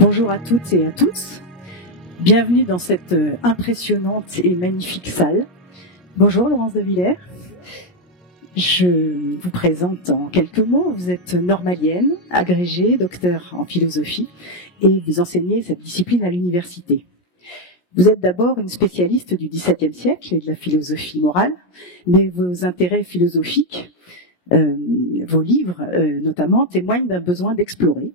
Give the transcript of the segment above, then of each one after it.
Bonjour à toutes et à tous. Bienvenue dans cette impressionnante et magnifique salle. Bonjour Laurence de Villers. Je vous présente en quelques mots. Vous êtes normalienne, agrégée, docteur en philosophie et vous enseignez cette discipline à l'université. Vous êtes d'abord une spécialiste du XVIIe siècle et de la philosophie morale, mais vos intérêts philosophiques, vos livres notamment, témoignent d'un besoin d'explorer,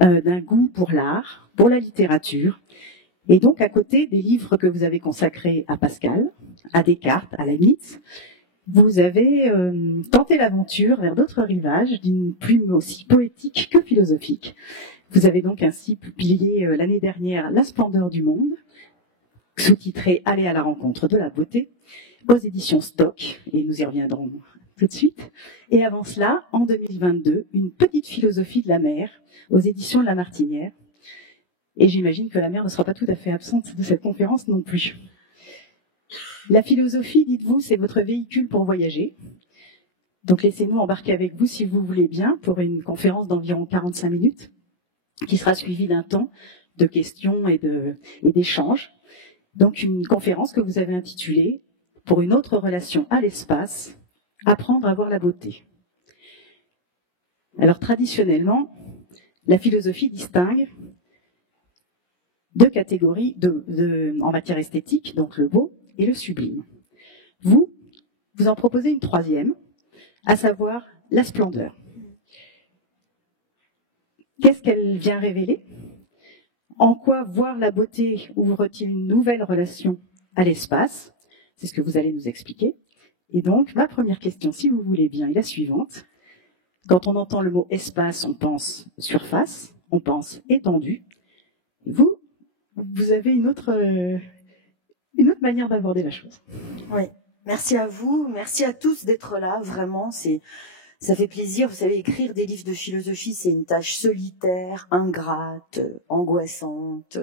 d'un goût pour l'art, pour la littérature, et donc à côté des livres que vous avez consacrés à Pascal, à Descartes, à Leibniz, vous avez tenté l'aventure vers d'autres rivages d'une plume aussi poétique que philosophique. Vous avez donc ainsi publié l'année dernière La splendeur du monde, sous-titré Aller à la rencontre de la beauté, aux éditions Stock, et nous y reviendrons tout de suite. Et avant cela, en 2022, Une petite philosophie de la mer, aux éditions de La Martinière. Et j'imagine que la mer ne sera pas tout à fait absente de cette conférence non plus. La philosophie, dites-vous, c'est votre véhicule pour voyager. Donc laissez-nous embarquer avec vous, si vous voulez bien, pour une conférence d'environ 45 minutes, qui sera suivie d'un temps de questions et d'échanges. Donc une conférence que vous avez intitulée « Pour une autre relation à l'espace, apprendre à voir la beauté ». Alors traditionnellement, la philosophie distingue deux catégories en matière esthétique, donc le beau et le sublime. Vous en proposez une troisième, à savoir la splendeur. Qu'est-ce qu'elle vient révéler ? En quoi voir la beauté ouvre-t-il une nouvelle relation à l'espace ? C'est ce que vous allez nous expliquer. Et donc, ma première question, si vous voulez bien, est la suivante. Quand on entend le mot espace, on pense surface, on pense étendue. Vous avez une autre manière d'aborder la chose. Oui, merci à vous, merci à tous d'être là, vraiment, ça fait plaisir. Vous savez, écrire des livres de philosophie, c'est une tâche solitaire, ingrate, angoissante.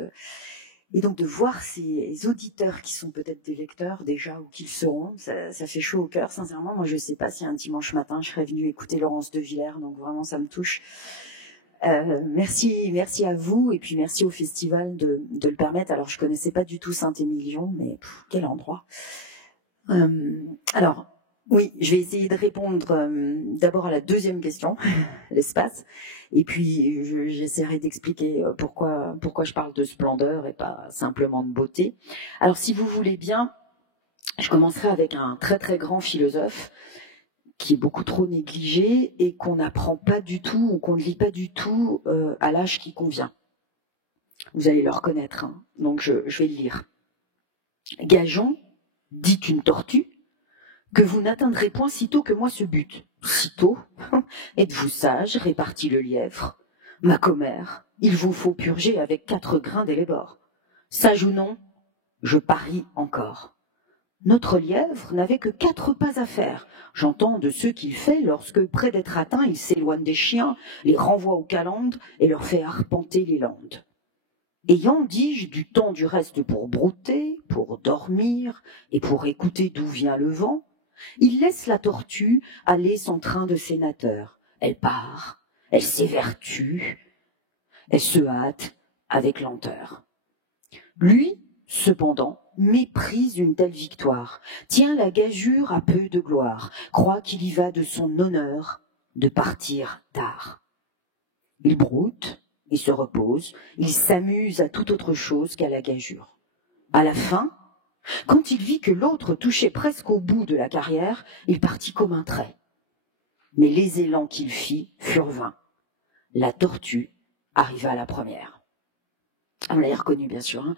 Et donc de voir ces auditeurs qui sont peut-être des lecteurs déjà ou qui le seront, ça fait chaud au cœur, sincèrement. Moi, je ne sais pas si un dimanche matin, je serais venue écouter Laurence de Villers, donc vraiment, ça me touche. Merci à vous et puis merci au festival de le permettre. Alors, je ne connaissais pas du tout Saint-Émilion, mais quel endroit. Alors, oui, je vais essayer de répondre d'abord à la deuxième question, l'espace, et puis j'essaierai d'expliquer pourquoi je parle de splendeur et pas simplement de beauté. Alors, si vous voulez bien, je commencerai avec un très très grand philosophe qui est beaucoup trop négligé et qu'on n'apprend pas du tout ou qu'on ne lit pas du tout à l'âge qui convient. Vous allez le reconnaître, hein. Donc je vais le lire. Gageons, dit une tortue, que vous n'atteindrez point sitôt que moi ce but. Sitôt, êtes-vous sage, répartit le lièvre. Ma commère, il vous faut purger avec 4 grains d'élébore. Sage ou non, je parie encore. Notre lièvre n'avait que 4 pas à faire. J'entends de ceux qu'il fait lorsque, près d'être atteint, il s'éloigne des chiens, les renvoie aux calendes et leur fait arpenter les landes. Ayant, dis-je, du temps du reste pour brouter, pour dormir et pour écouter d'où vient le vent, il laisse la tortue aller son train de sénateur. Elle part, elle s'évertue, elle se hâte avec lenteur. Lui, cependant, méprise une telle victoire, tient la gageure à peu de gloire, croit qu'il y va de son honneur de partir tard. Il broute, il se repose, il s'amuse à toute autre chose qu'à la gageure. À la fin, quand il vit que l'autre touchait presque au bout de la carrière, il partit comme un trait. Mais les élans qu'il fit furent vains. La tortue arriva à la première. On l'a reconnu, bien sûr, hein.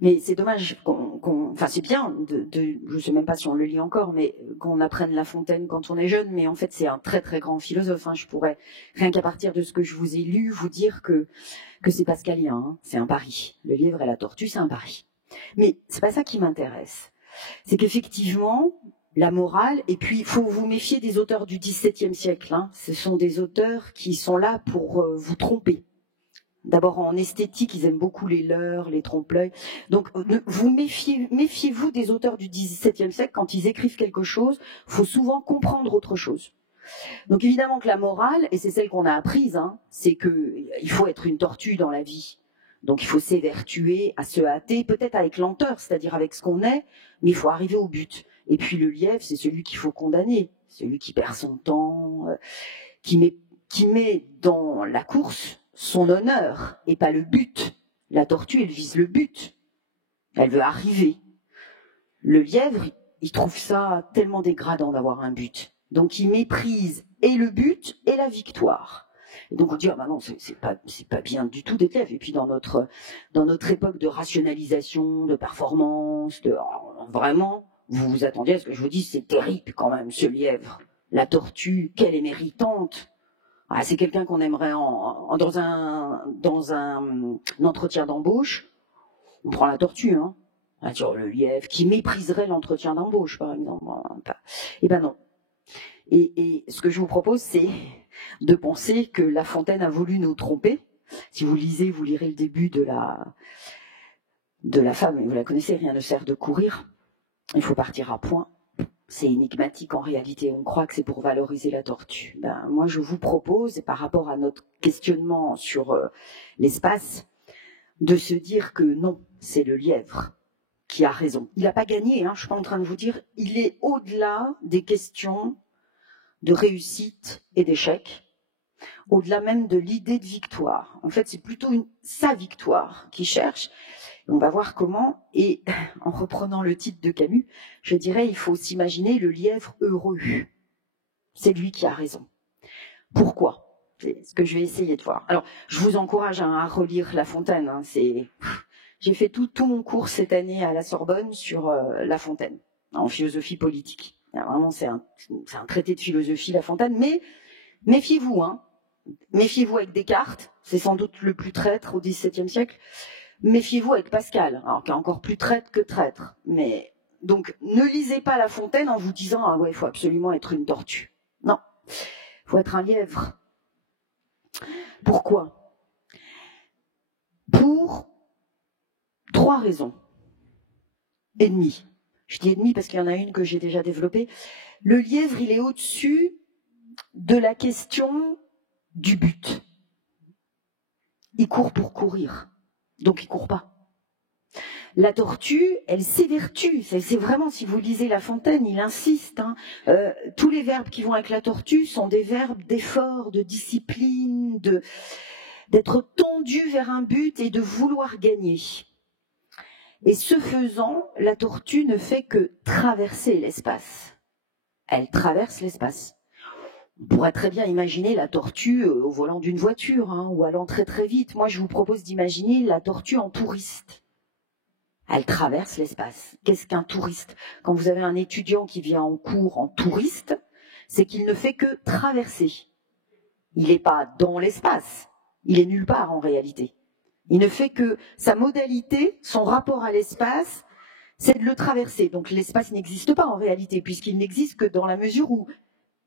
Mais c'est dommage enfin, c'est bien je ne sais même pas si on le lit encore, mais qu'on apprenne La Fontaine quand on est jeune, mais en fait, c'est un très, très grand philosophe, hein. Je pourrais, rien qu'à partir de ce que je vous ai lu, vous dire que c'est pascalien, hein. C'est un pari. Le lièvre et la tortue, c'est un pari. Mais c'est pas ça qui m'intéresse. C'est qu'effectivement, la morale, et puis il faut vous méfier des auteurs du XVIIe siècle, hein. Ce sont des auteurs qui sont là pour vous tromper. D'abord, en esthétique, ils aiment beaucoup les leurres, les trompe-l'œil. Donc, méfiez-vous des auteurs du XVIIe siècle. Quand ils écrivent quelque chose, il faut souvent comprendre autre chose. Donc, évidemment que la morale, et c'est celle qu'on a apprise, hein, c'est qu'il faut être une tortue dans la vie. Donc il faut s'évertuer à se hâter, peut-être avec lenteur, c'est-à-dire avec ce qu'on est, mais il faut arriver au but. Et puis le lièvre, c'est celui qu'il faut condamner, celui qui perd son temps, qui met dans la course son honneur et pas le but. La tortue, elle vise le but. Elle veut arriver. Le lièvre, il trouve ça tellement dégradant d'avoir un but. Donc il méprise et le but et la victoire. Et donc on dit, ah bah non, c'est pas bien du tout d'être lièvre. Et puis dans notre époque de rationalisation, de performance, vraiment, vous vous attendiez à ce que je vous dise, c'est terrible quand même, ce lièvre. La tortue, qu'elle est méritante. Ah, c'est quelqu'un qu'on aimerait dans un entretien d'embauche. On prend la tortue, hein. Le lièvre, qui mépriserait l'entretien d'embauche, par exemple. Eh ben non. Et ce que je vous propose, c'est de penser que La Fontaine a voulu nous tromper. Si vous lisez, vous lirez le début de la femme, et vous la connaissez, rien ne sert de courir. Il faut partir à point. C'est énigmatique en réalité, on croit que c'est pour valoriser la tortue. Moi je vous propose, par rapport à notre questionnement sur l'espace, de se dire que non, c'est le lièvre qui a raison. Il n'a pas gagné, je suis pas en train de vous dire, il est au-delà des questions de réussite et d'échec, au-delà même de l'idée de victoire. En fait, c'est plutôt sa victoire qu'il cherche. On va voir comment, et en reprenant le titre de Camus, je dirais il faut s'imaginer le lièvre heureux. C'est lui qui a raison. Pourquoi? C'est ce que je vais essayer de voir. Alors, je vous encourage à relire La Fontaine. J'ai fait tout mon cours cette année à la Sorbonne sur La Fontaine, en philosophie politique. Alors, vraiment, c'est un traité de philosophie, La Fontaine, mais méfiez-vous, Méfiez-vous avec Descartes, c'est sans doute le plus traître au XVIIe siècle. Méfiez-vous avec Pascal, alors qui est encore plus traître que traître. Mais donc, ne lisez pas La Fontaine en vous disant ah ouais, il faut absolument être une tortue. Non, il faut être un lièvre. Pourquoi? Pour 3 raisons et demie. Je dis et demie parce qu'il y en a une que j'ai déjà développée. Le lièvre, il est au-dessus de la question du but. Il court pour courir. Donc il court pas. La tortue, elle s'évertue. C'est vraiment, si vous lisez La Fontaine, il insiste. Tous les verbes qui vont avec la tortue sont des verbes d'effort, de discipline, d'être tendu vers un but et de vouloir gagner. Et ce faisant, la tortue ne fait que traverser l'espace. Elle traverse l'espace. On pourrait très bien imaginer la tortue au volant d'une voiture, ou allant très très vite. Moi, je vous propose d'imaginer la tortue en touriste. Elle traverse l'espace. Qu'est-ce qu'un touriste? Quand vous avez un étudiant qui vient en cours en touriste, c'est qu'il ne fait que traverser. Il n'est pas dans l'espace. Il est nulle part en réalité. Il ne fait que sa modalité, son rapport à l'espace, c'est de le traverser. Donc l'espace n'existe pas en réalité, puisqu'il n'existe que dans la mesure où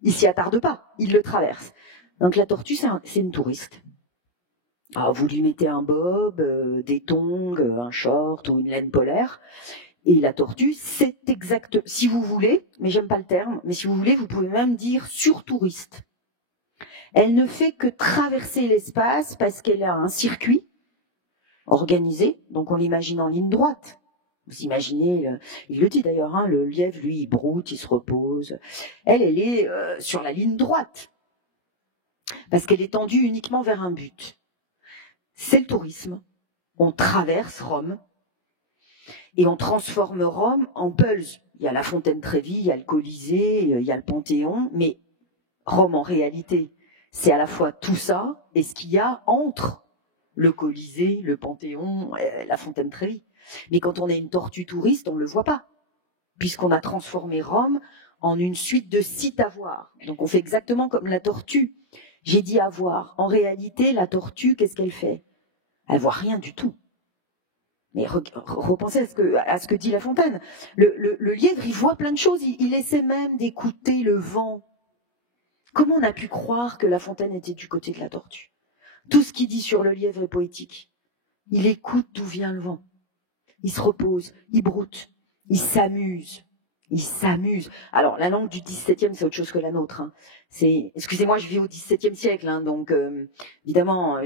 il s'y attarde pas, il le traverse. Donc la tortue, c'est une touriste. Alors, vous lui mettez un bob, des tongs, un short ou une laine polaire, et la tortue, c'est exact. Si vous voulez, mais j'aime pas le terme, mais si vous voulez, vous pouvez même dire sur-touriste. Elle ne fait que traverser l'espace parce qu'elle a un circuit organisé, donc on l'imagine en ligne droite. Vous imaginez, il le dit d'ailleurs, le lièvre, lui, il broute, il se repose. Elle est sur la ligne droite, parce qu'elle est tendue uniquement vers un but. C'est le tourisme. On traverse Rome, et on transforme Rome en Pulse. Il y a la Fontaine-Trévi, il y a le Colisée, il y a le Panthéon, mais Rome, en réalité, c'est à la fois tout ça, et ce qu'il y a entre le Colisée, le Panthéon, la Fontaine-Trévi. Mais quand on est une tortue touriste, on ne le voit pas, puisqu'on a transformé Rome en une suite de sites à voir. Donc on fait exactement comme la tortue. J'ai dit à voir. En réalité, la tortue, qu'est-ce qu'elle fait? Elle voit rien du tout. Mais repensez à ce que dit La Fontaine. Le lièvre, il voit plein de choses. Il essaie même d'écouter le vent. Comment on a pu croire que La Fontaine était du côté de la tortue? Tout ce qu'il dit sur le lièvre est poétique. Il écoute d'où vient le vent. Il se repose, il broute, il s'amuse. Il s'amuse. Alors, la langue du XVIIe, c'est autre chose que la nôtre. Excusez-moi, je vis au XVIIe siècle, donc évidemment,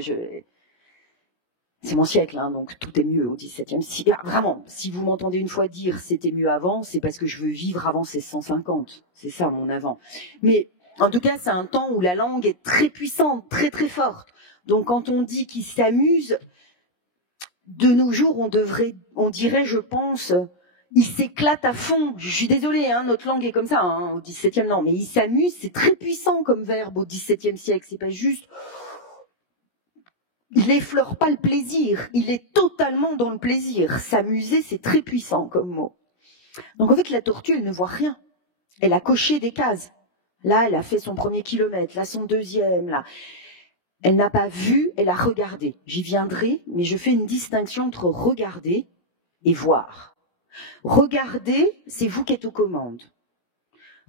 C'est mon siècle, hein, donc tout est mieux au XVIIe siècle. Vraiment, si vous m'entendez une fois dire c'était mieux avant, c'est parce que je veux vivre avant 1650. C'est ça mon avant. Mais en tout cas, c'est un temps où la langue est très puissante, très très forte. Donc quand on dit qu'il s'amuse, de nos jours, on dirait, je pense, il s'éclate à fond. Je suis désolée, hein, notre langue est comme ça, hein, au XVIIe, non, mais il s'amuse, c'est très puissant comme verbe au XVIIe siècle. C'est pas juste. Il n'effleure pas le plaisir, il est totalement dans le plaisir. S'amuser, c'est très puissant comme mot. Donc en fait, la tortue, elle ne voit rien. Elle a coché des cases. Là, elle a fait son premier kilomètre, là, son deuxième, là. Elle n'a pas vu, elle a regardé. J'y viendrai, mais je fais une distinction entre regarder et voir. Regarder, c'est vous qui êtes aux commandes.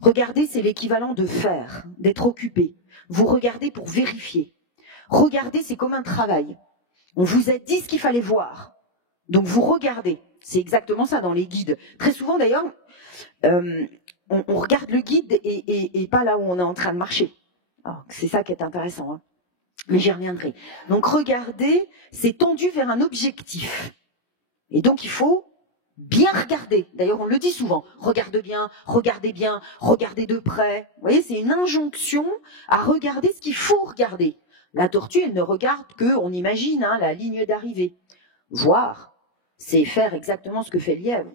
Regarder, c'est l'équivalent de faire, d'être occupé. Vous regardez pour vérifier. Regarder, c'est comme un travail. On vous a dit ce qu'il fallait voir. Donc vous regardez. C'est exactement ça dans les guides. Très souvent d'ailleurs, on regarde le guide et pas là où on est en train de marcher. C'est ça qui est intéressant. Hein. Mais j'y reviendrai. Donc regarder, c'est tendu vers un objectif. Et donc il faut bien regarder. D'ailleurs, on le dit souvent. Regardez bien, regardez de près. Vous voyez, c'est une injonction à regarder ce qu'il faut regarder. La tortue, elle ne regarde que, on imagine, hein, la ligne d'arrivée. Voir, c'est faire exactement ce que fait le lièvre.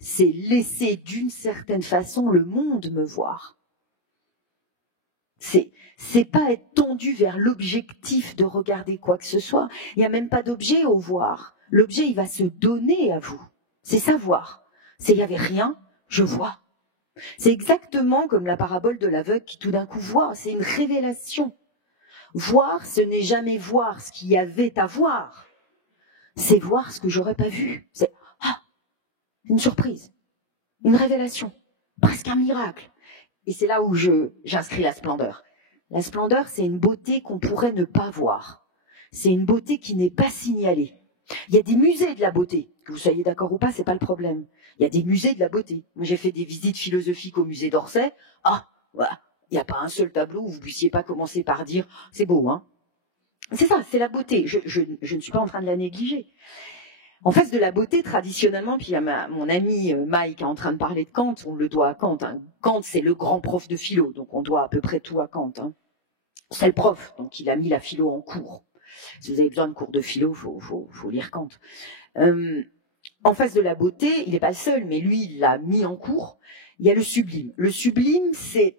C'est laisser d'une certaine façon le monde me voir. C'est pas être tendu vers l'objectif de regarder quoi que ce soit. Il n'y a même pas d'objet au voir. L'objet, il va se donner à vous. C'est savoir. C'est il n'y avait rien, je vois. C'est exactement comme la parabole de l'aveugle qui tout d'un coup voit. C'est une révélation. Voir, ce n'est jamais voir ce qu'il y avait à voir. C'est voir ce que j'aurais pas vu. C'est une surprise, une révélation, presque un miracle. Et c'est là où j'inscris la splendeur. La splendeur, c'est une beauté qu'on pourrait ne pas voir. C'est une beauté qui n'est pas signalée. Il y a des musées de la beauté. Que vous soyez d'accord ou pas, c'est pas le problème. Il y a des musées de la beauté. Moi, j'ai fait des visites philosophiques au musée d'Orsay. Voilà. Il n'y a pas un seul tableau où vous ne puissiez pas commencer par dire « c'est beau, hein ». C'est ça, c'est la beauté. Je ne suis pas en train de la négliger. En face de la beauté, traditionnellement, puis il y a mon ami Mike qui est en train de parler de Kant, on le doit à Kant. Hein. Kant, c'est le grand prof de philo, donc on doit à peu près tout à Kant. Hein. C'est le prof, donc il a mis la philo en cours. Si vous avez besoin de cours de philo, faut lire Kant. En face de la beauté, il n'est pas le seul, mais lui, il l'a mis en cours. Il y a le sublime. Le sublime, c'est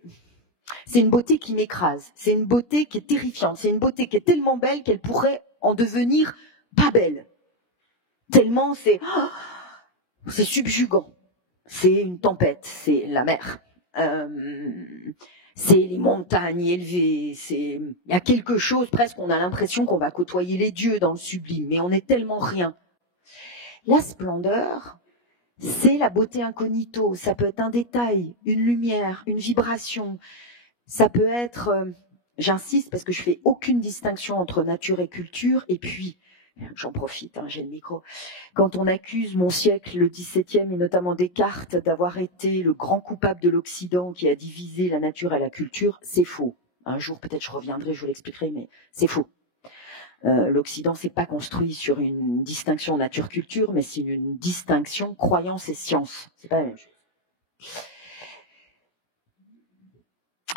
une beauté qui m'écrase. C'est une beauté qui est terrifiante. C'est une beauté qui est tellement belle qu'elle pourrait en devenir pas belle. Tellement c'est subjugant. C'est une tempête. C'est la mer. C'est les montagnes élevées. Il y a quelque chose, presque, on a l'impression qu'on va côtoyer les dieux dans le sublime. Mais on est tellement rien. La splendeur, c'est la beauté incognito. Ça peut être un détail, une lumière, une vibration. Ça peut être, j'insiste parce que je fais aucune distinction entre nature et culture. Et puis, j'en profite, hein, j'ai le micro. Quand on accuse mon siècle, le XVIIe, et notamment Descartes, d'avoir été le grand coupable de l'Occident qui a divisé la nature et la culture, c'est faux. Un jour, peut-être, je reviendrai, je vous l'expliquerai, mais c'est faux. L'Occident s'est pas construit sur une distinction nature-culture, mais c'est une distinction croyance et science. C'est pas la même chose.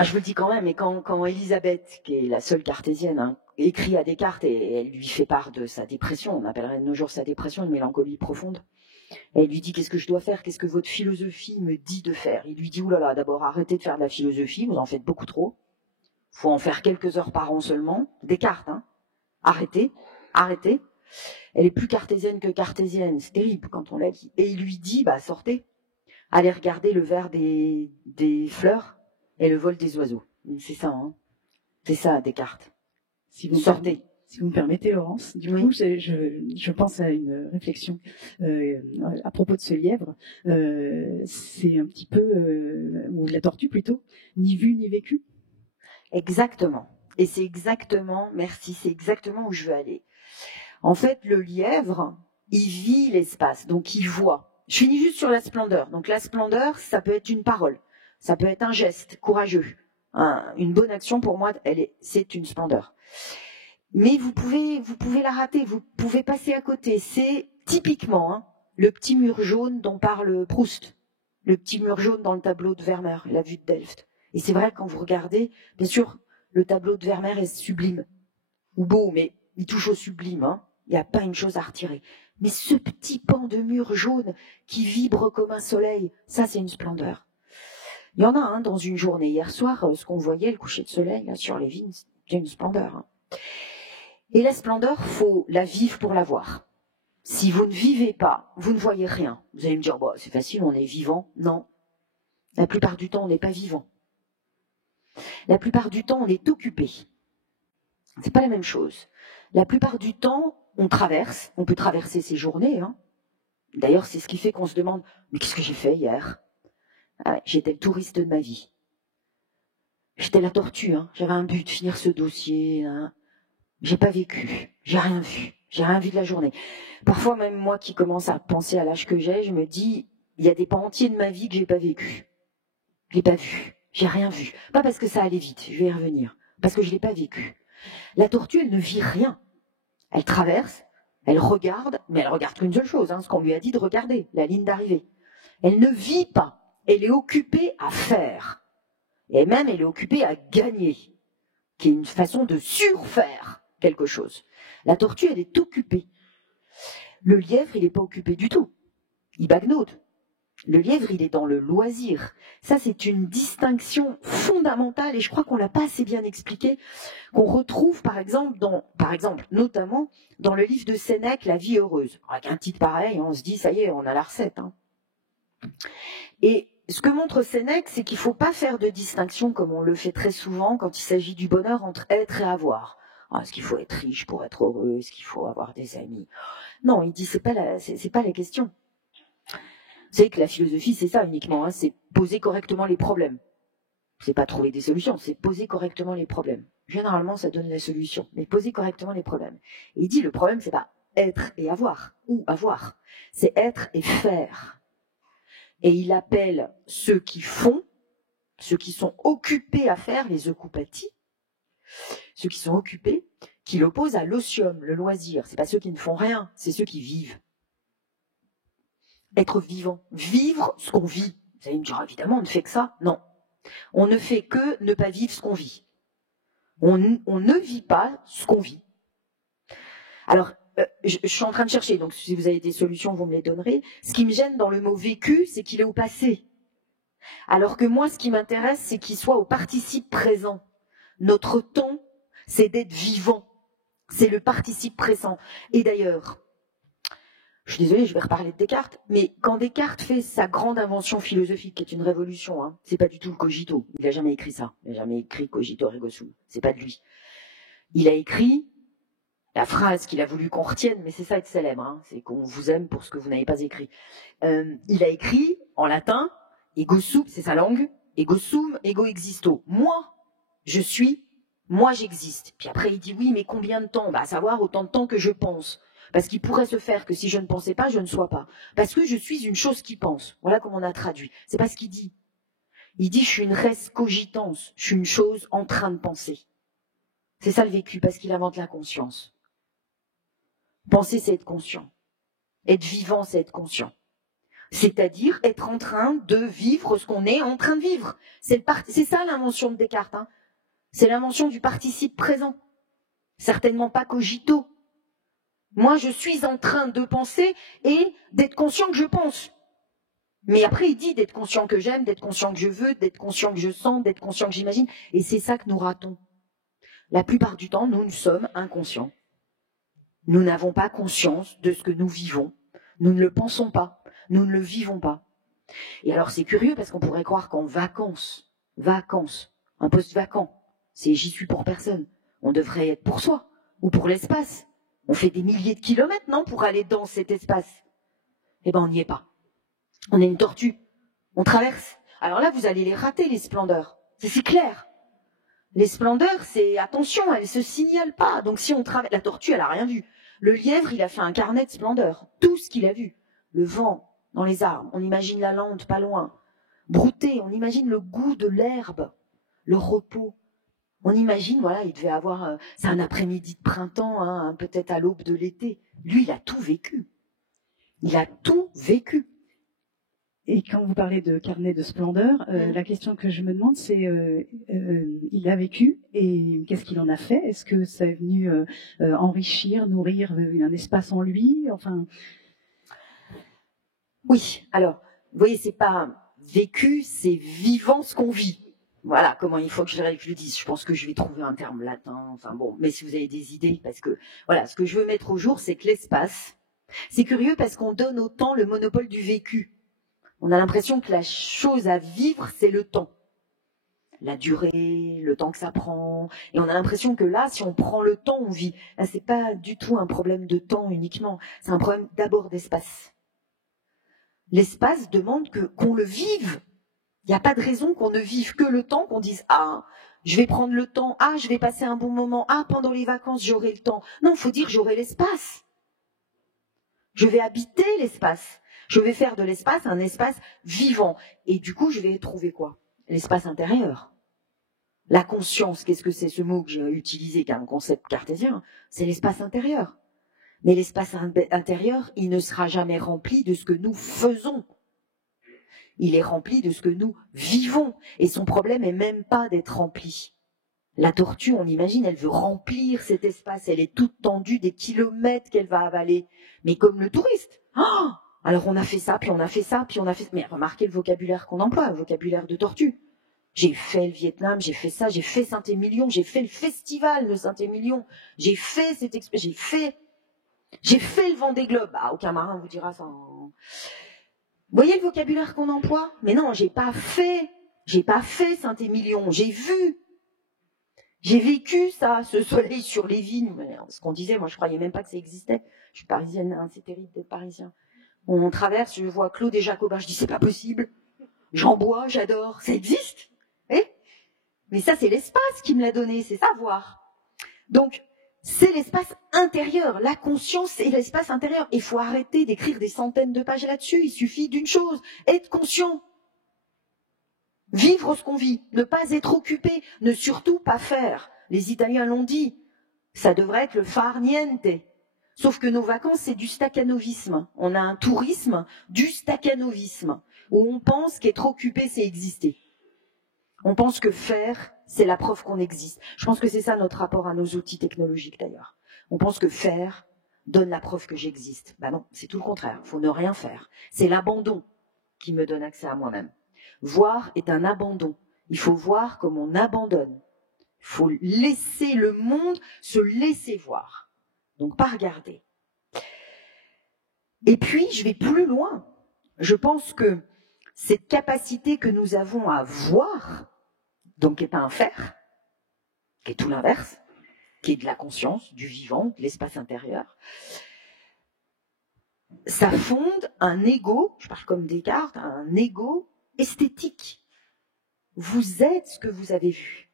Je vous le dis quand même, et quand Elisabeth, qui est la seule cartésienne, hein, écrit à Descartes et elle lui fait part de sa dépression, on appellerait de nos jours sa dépression, une mélancolie profonde, et elle lui dit « Qu'est-ce que je dois faire? Qu'est-ce que votre philosophie me dit de faire ?» Il lui dit « Oulala, d'abord arrêtez de faire de la philosophie, vous en faites beaucoup trop, il faut en faire quelques heures par an seulement. » Descartes, hein. Arrêtez. Elle est plus cartésienne que cartésienne, c'est terrible quand on l'a dit. Et il lui dit, sortez, allez regarder le vert des fleurs et le vol des oiseaux. C'est ça, hein. C'est ça, Descartes. Sortez. Si vous me permettez, Laurence, du coup, je pense à une réflexion à propos de ce lièvre. C'est un petit peu, ou la tortue plutôt, ni vu ni vécu. Exactement. Et c'est exactement, merci, c'est exactement où je veux aller. En fait, le lièvre, il vit l'espace, donc il voit. Je finis juste sur la splendeur. Donc la splendeur, ça peut être une parole, ça peut être un geste courageux. Une bonne action, pour moi, c'est une splendeur. Mais vous pouvez la rater, vous pouvez passer à côté. C'est typiquement le petit mur jaune dont parle Proust, le petit mur jaune dans le tableau de Vermeer, La vue de Delft. Et c'est vrai, quand vous regardez, bien sûr, le tableau de Vermeer est sublime, ou beau, mais il touche au sublime, il n'y a pas une chose à retirer. Mais ce petit pan de mur jaune qui vibre comme un soleil, ça c'est une splendeur. Il y en a dans une journée. Hier soir, ce qu'on voyait, le coucher de soleil là, sur les vignes, c'est une splendeur. Et la splendeur, faut la vivre pour la voir. Si vous ne vivez pas, vous ne voyez rien. Vous allez me dire, c'est facile, on est vivant. Non. La plupart du temps, on n'est pas vivant. La plupart du temps, on est occupé. C'est pas la même chose. La plupart du temps, on peut traverser ses journées. D'ailleurs, c'est ce qui fait qu'on se demande, mais qu'est-ce que j'ai fait hier ? J'étais le touriste de ma vie. J'étais la tortue, j'avais un but, finir ce dossier. J'ai pas vécu, j'ai rien vu de la journée. Parfois, même moi qui commence à penser à l'âge que j'ai, je me dis, il y a des pans entiers de ma vie que j'ai pas vécu. Je l'ai pas vu, j'ai rien vu. Pas parce que ça allait vite, je vais y revenir, parce que je l'ai pas vécu. La tortue, elle ne vit rien. Elle traverse, elle regarde, mais elle regarde qu'une seule chose, ce qu'on lui a dit de regarder, la ligne d'arrivée. Elle ne vit pas. Elle est occupée à faire. Et même, elle est occupée à gagner, qui est une façon de surfaire quelque chose. La tortue, elle est occupée. Le lièvre, il n'est pas occupé du tout. Il bagnode. Le lièvre, il est dans le loisir. Ça, c'est une distinction fondamentale, et je crois qu'on l'a pas assez bien expliqué, qu'on retrouve, par exemple, notamment, dans le livre de Sénèque, La vie heureuse. Avec un titre pareil, on se dit, ça y est, on a la recette. Et ce que montre Sénèque, c'est qu'il ne faut pas faire de distinction, comme on le fait très souvent quand il s'agit du bonheur, entre être et avoir. Est-ce qu'il faut être riche pour être heureux? Est-ce qu'il faut avoir des amis? Non, il dit c'est pas la question. Vous savez que la philosophie, c'est ça uniquement, c'est poser correctement les problèmes. C'est pas trouver des solutions, c'est poser correctement les problèmes. Généralement, ça donne la solution, mais poser correctement les problèmes. Et il dit le problème, c'est pas être et avoir, ou avoir, c'est être et faire. Et il appelle ceux qui font, ceux qui sont occupés à faire, les occupati, ceux qui sont occupés, qui l'opposent à l'otium, le loisir. C'est pas ceux qui ne font rien, c'est ceux qui vivent. Être vivant, vivre ce qu'on vit. Vous allez me dire, évidemment, on ne fait que ça. Non. On ne fait que ne pas vivre ce qu'on vit. On ne vit pas ce qu'on vit. Alors, je suis en train de chercher, donc si vous avez des solutions, vous me les donnerez. Ce qui me gêne dans le mot vécu, c'est qu'il est au passé. Alors que moi, ce qui m'intéresse, c'est qu'il soit au participe présent. Notre temps, c'est d'être vivant. C'est le participe présent. Et d'ailleurs, je suis désolée, je vais reparler de Descartes, mais quand Descartes fait sa grande invention philosophique, qui est une révolution, c'est pas du tout le cogito. Il n'a jamais écrit ça. Il n'a jamais écrit cogito ergo sum. C'est pas de lui. Il a écrit la phrase qu'il a voulu qu'on retienne, mais c'est ça être célèbre, c'est qu'on vous aime pour ce que vous n'avez pas écrit. Il a écrit en latin, ego sum, c'est sa langue, ego sum, ego existo. Moi, je suis, moi j'existe. Puis après il dit oui, mais combien de temps? À savoir autant de temps que je pense. Parce qu'il pourrait se faire que si je ne pensais pas, je ne sois pas. Parce que je suis une chose qui pense. Voilà comment on a traduit. C'est pas ce qu'il dit. Il dit je suis une res cogitans, je suis une chose en train de penser. C'est ça le vécu, parce qu'il invente la conscience. Penser, c'est être conscient. Être vivant, c'est être conscient. C'est-à-dire être en train de vivre ce qu'on est en train de vivre. C'est ça l'invention de Descartes. C'est l'invention du participe présent. Certainement pas cogito. Moi, je suis en train de penser et d'être conscient que je pense. Mais après, il dit d'être conscient que j'aime, d'être conscient que je veux, d'être conscient que je sens, d'être conscient que j'imagine. Et c'est ça que nous ratons. La plupart du temps, nous sommes inconscients. Nous n'avons pas conscience de ce que nous vivons. Nous ne le pensons pas. Nous ne le vivons pas. Et alors, c'est curieux parce qu'on pourrait croire qu'en vacances, un poste vacant, c'est j'y suis pour personne. On devrait être pour soi ou pour l'espace. On fait des milliers de kilomètres, non, pour aller dans cet espace. Eh ben, on n'y est pas. On est une tortue. On traverse. Alors là, vous allez les rater, les splendeurs. C'est clair. Les splendeurs, c'est attention, elles ne se signalent pas. Donc si on traverse, la tortue, elle a rien vu. Le lièvre, il a fait un carnet de splendeurs. Tout ce qu'il a vu. Le vent dans les arbres. On imagine la lande pas loin. Brouter, on imagine le goût de l'herbe. Le repos. On imagine, voilà, il devait avoir, c'est un après-midi de printemps, hein, peut-être à l'aube de l'été. Lui, il a tout vécu. Il a tout vécu. Et quand vous parlez de carnet de splendeur, la question que je me demande, c'est il a vécu et qu'est-ce qu'il en a fait? Est-ce que ça est venu enrichir, nourrir un espace en lui? Enfin. Oui, alors, vous voyez, c'est pas vécu, c'est vivant ce qu'on vit. Voilà comment il faut que je le dise. Je pense que je vais trouver un terme latin. Enfin bon, mais si vous avez des idées, parce que voilà, ce que je veux mettre au jour, c'est que l'espace. C'est curieux parce qu'on donne au temps le monopole du vécu. On a l'impression que la chose à vivre, c'est le temps. La durée, le temps que ça prend. Et on a l'impression que là, si on prend le temps, on vit. Là, c'est pas du tout un problème de temps uniquement. C'est un problème d'abord d'espace. L'espace demande qu'on le vive. Il n'y a pas de raison qu'on ne vive que le temps, qu'on dise « Ah, je vais prendre le temps. Ah, je vais passer un bon moment. Ah, pendant les vacances, j'aurai le temps. » Non, il faut dire « J'aurai l'espace. Je vais habiter l'espace. Je vais faire de l'espace un espace vivant. » Et du coup, je vais trouver quoi? L'espace intérieur. La conscience, qu'est-ce que c'est ce mot que j'ai utilisé, qui est un concept cartésien? C'est l'espace intérieur. Mais l'espace intérieur, il ne sera jamais rempli de ce que nous faisons. Il est rempli de ce que nous vivons. Et son problème est même pas d'être rempli. La tortue, on imagine, elle veut remplir cet espace. Elle est toute tendue des kilomètres qu'elle va avaler. Mais comme le touriste. Oh, alors on a fait ça, puis on a fait ça, puis on a fait... Mais remarquez le vocabulaire qu'on emploie, le vocabulaire de tortue. J'ai fait le Vietnam, j'ai fait ça, j'ai fait Saint-Émilion, j'ai fait le festival de Saint-Émilion, j'ai fait cette expérience, j'ai fait le Vendée Globe. Ah, aucun marin vous dira ça. Vous voyez le vocabulaire qu'on emploie? Mais non, j'ai pas fait Saint-Émilion, j'ai vu. J'ai vécu ça, ce soleil sur les vignes. Ce qu'on disait, moi je croyais même pas que ça existait. Je suis parisienne, hein, c'est terrible d'être parisien. On traverse, je vois Claude et Jacobin, je dis c'est pas possible. J'en bois, j'adore, ça existe. Mais ça c'est l'espace qui me l'a donné, c'est savoir. Donc, c'est l'espace intérieur. La conscience, c'est l'espace intérieur. Il faut arrêter d'écrire des centaines de pages là-dessus. Il suffit d'une chose, être conscient. Vivre ce qu'on vit, ne pas être occupé, ne surtout pas faire. Les Italiens l'ont dit, ça devrait être le far niente. Sauf que nos vacances, c'est du staccanovisme. On a un tourisme du staccanovisme, où on pense qu'être occupé, c'est exister. On pense que faire, c'est la preuve qu'on existe. Je pense que c'est ça notre rapport à nos outils technologiques d'ailleurs. On pense que faire donne la preuve que j'existe. Ben non, c'est tout le contraire. Il faut ne rien faire. C'est l'abandon qui me donne accès à moi-même. Voir est un abandon. Il faut voir comme on abandonne. Il faut laisser le monde se laisser voir. Donc pas regarder. Et puis, je vais plus loin. Je pense que cette capacité que nous avons à voir, donc qui n'est pas un faire, qui est tout l'inverse, qui est de la conscience, du vivant, de l'espace intérieur, ça fonde un ego, je parle comme Descartes, un ego esthétique. Vous êtes ce que vous avez vu.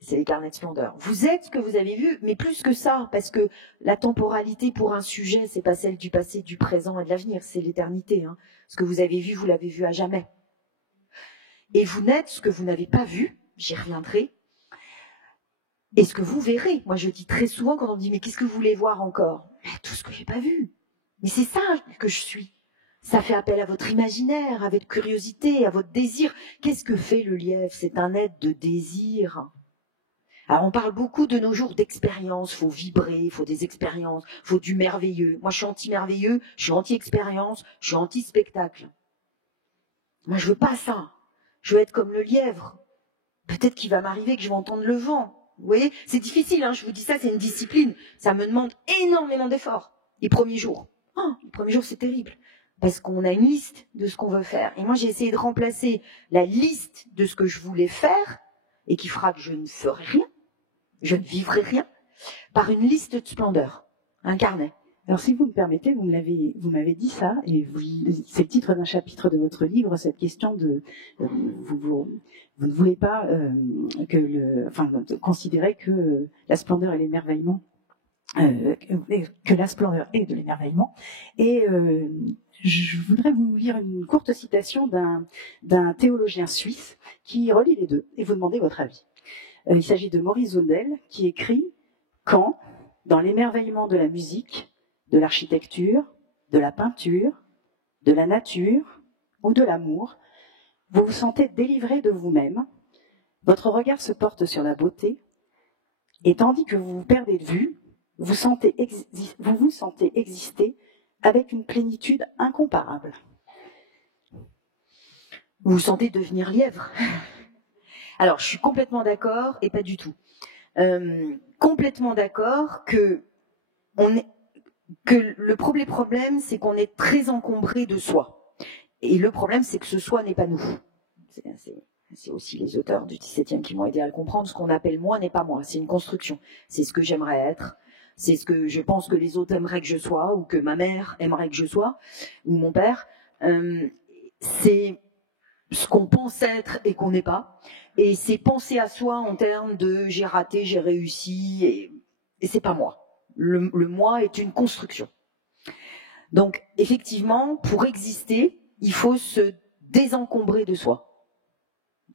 C'est les carnets de splendeur. Vous êtes ce que vous avez vu, mais plus que ça, parce que la temporalité pour un sujet, c'est pas celle du passé, du présent et de l'avenir, c'est l'éternité. Hein. Ce que vous avez vu, vous l'avez vu à jamais. Et vous n'êtes ce que vous n'avez pas vu, j'y reviendrai, et ce que vous verrez. Moi, je dis très souvent quand on me dit « mais qu'est-ce que vous voulez voir encore ?» Tout ce que j'ai pas vu. Mais c'est ça que je suis. Ça fait appel à votre imaginaire, à votre curiosité, à votre désir. Qu'est-ce que fait le lièvre? C'est un être de désir. Alors on parle beaucoup de nos jours d'expérience, il faut vibrer, il faut des expériences, il faut du merveilleux. Moi je suis anti-merveilleux, je suis anti-expérience, je suis anti-spectacle. Moi je veux pas ça. Je veux être comme le lièvre. Peut-être qu'il va m'arriver que je vais entendre le vent. Vous voyez, c'est difficile, hein, je vous dis ça, c'est une discipline. Ça me demande énormément d'efforts. Les premiers jours. Les premiers jours c'est terrible. Parce qu'on a une liste de ce qu'on veut faire. Et moi j'ai essayé de remplacer la liste de ce que je voulais faire et qui fera que je ne ferai rien. Je ne vivrai rien, par une liste de splendeur, un carnet. Alors si vous me permettez, vous m'avez dit ça, et c'est le titre d'un chapitre de votre livre, cette question de vous ne voulez pas considérer que la splendeur et l'émerveillement, que la splendeur est de l'émerveillement. Et je voudrais vous lire une courte citation d'un théologien suisse qui relie les deux et vous demander votre avis. Il s'agit de Maurice Zondel qui écrit « Quand, dans l'émerveillement de la musique, de l'architecture, de la peinture, de la nature ou de l'amour, vous vous sentez délivré de vous-même, votre regard se porte sur la beauté, et tandis que vous vous perdez de vue, vous vous sentez exister avec une plénitude incomparable. » Vous vous sentez devenir lièvre? Alors, je suis complètement d'accord et pas du tout. Complètement d'accord que le problème, c'est qu'on est très encombré de soi. Et le problème, c'est que ce soi n'est pas nous. C'est aussi les auteurs du XVIIe qui m'ont aidé à le comprendre. Ce qu'on appelle moi n'est pas moi, c'est une construction. C'est ce que j'aimerais être, c'est ce que je pense que les autres aimeraient que je sois, ou que ma mère aimerait que je sois, ou mon père. C'est ce qu'on pense être et qu'on n'est pas. Et c'est penser à soi en termes de j'ai raté, j'ai réussi, et c'est pas moi. Le moi est une construction. Donc, effectivement, pour exister, il faut se désencombrer de soi.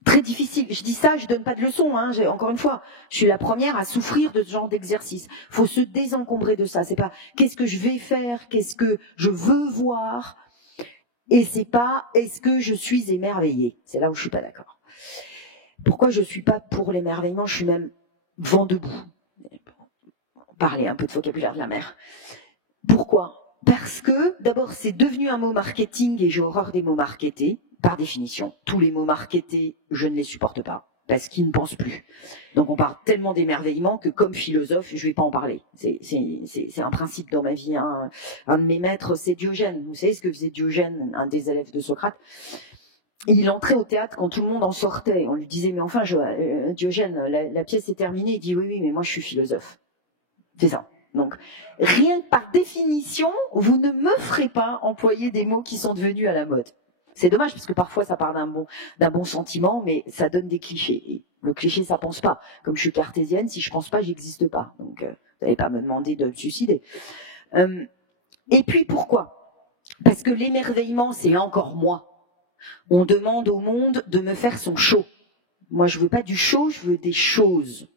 Très difficile. Je dis ça, je donne pas de leçon. Encore une fois, je suis la première à souffrir de ce genre d'exercice. Il faut se désencombrer de ça. C'est pas qu'est-ce que je vais faire, qu'est-ce que je veux voir, et c'est pas est-ce que je suis émerveillée. C'est là où je suis pas d'accord. Pourquoi je suis pas pour l'émerveillement? Je suis même vent debout. Parler un peu de vocabulaire de la mer. Pourquoi? Parce que d'abord c'est devenu un mot marketing et j'ai horreur des mots marketés. Par définition, tous les mots marketés, je ne les supporte pas, parce qu'ils ne pensent plus. Donc on parle tellement d'émerveillement que comme philosophe, je ne vais pas en parler. C'est un principe dans ma vie. Un de mes maîtres, c'est Diogène. Vous savez ce que faisait Diogène, un des élèves de Socrate? Il entrait au théâtre quand tout le monde en sortait. On lui disait, mais enfin, Diogène, la pièce est terminée. Il dit, oui, mais moi je suis philosophe. C'est ça. Donc, rien que par définition, vous ne me ferez pas employer des mots qui sont devenus à la mode. C'est dommage parce que parfois ça part d'un bon sentiment, mais ça donne des clichés. Et le cliché, ça pense pas. Comme je suis cartésienne, si je pense pas, j'existe pas. Donc, vous n'allez pas me demander de me suicider. Et puis pourquoi? Parce que l'émerveillement, c'est encore moi. On demande au monde de me faire son show. Moi, je veux pas du show, je veux des choses.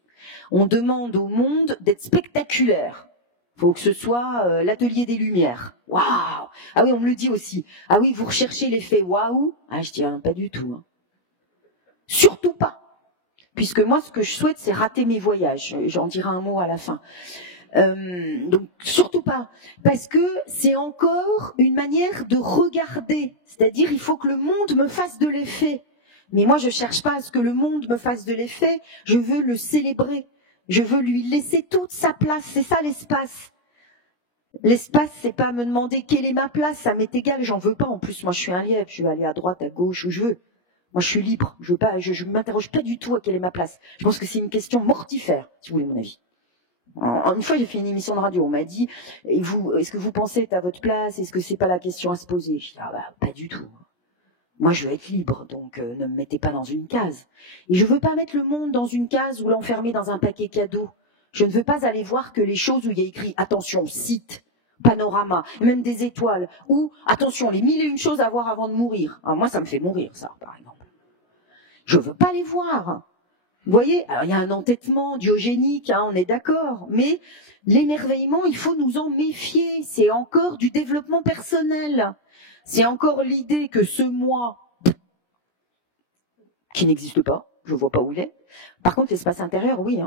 On demande au monde d'être spectaculaire. Il faut que ce soit l'atelier des Lumières. Waouh! Ah oui, on me le dit aussi. Ah oui, vous recherchez l'effet waouh? Ah, je dis pas du tout. Surtout pas. Puisque moi, ce que je souhaite, c'est rater mes voyages. J'en dirai un mot à la fin. Donc, surtout pas. Parce que c'est encore une manière de regarder. C'est-à-dire, il faut que le monde me fasse de l'effet. Mais moi, je cherche pas à ce que le monde me fasse de l'effet. Je veux le célébrer. Je veux lui laisser toute sa place. C'est ça l'espace. L'espace, c'est pas me demander quelle est ma place. Ça m'est égal. J'en veux pas. En plus, moi, je suis un lièvre. Je vais aller à droite, à gauche, où je veux. Moi, je suis libre. Je m'interroge pas du tout à quelle est ma place. Je pense que c'est une question mortifère, si vous voulez mon avis. Une fois, j'ai fait une émission de radio. On m'a dit, est-ce que vous pensez être à votre place? Est-ce que c'est pas la question à se poser? Je dis, pas du tout. Moi, je veux être libre, donc ne me mettez pas dans une case. Et je veux pas mettre le monde dans une case ou l'enfermer dans un paquet cadeau. Je ne veux pas aller voir que les choses où il y a écrit attention, site, panorama, même des étoiles, ou attention, les 1001 choses à voir avant de mourir. Alors moi, ça me fait mourir, ça, par exemple. Je veux pas les voir. Vous voyez, alors il y a un entêtement diogénique, on est d'accord, mais l'émerveillement, il faut nous en méfier. C'est encore du développement personnel. C'est encore l'idée que ce moi, qui n'existe pas, je vois pas où il est. Par contre, l'espace intérieur, oui.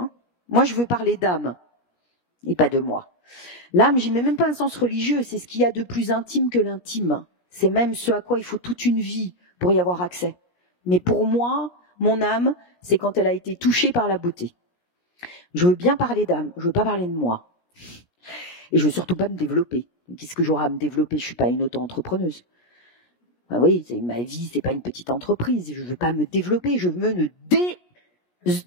Moi, je veux parler d'âme, et pas de moi. L'âme, j'y mets même pas un sens religieux, c'est ce qu'il y a de plus intime que l'intime. C'est même ce à quoi il faut toute une vie pour y avoir accès. Mais pour moi, mon âme, c'est quand elle a été touchée par la beauté. Je veux bien parler d'âme, je veux pas parler de moi. Et je veux surtout pas me développer. Qu'est-ce que j'aurai à me développer? Je suis pas une auto-entrepreneuse. Ben oui, ma vie, c'est pas une petite entreprise. Je veux pas me développer, je veux me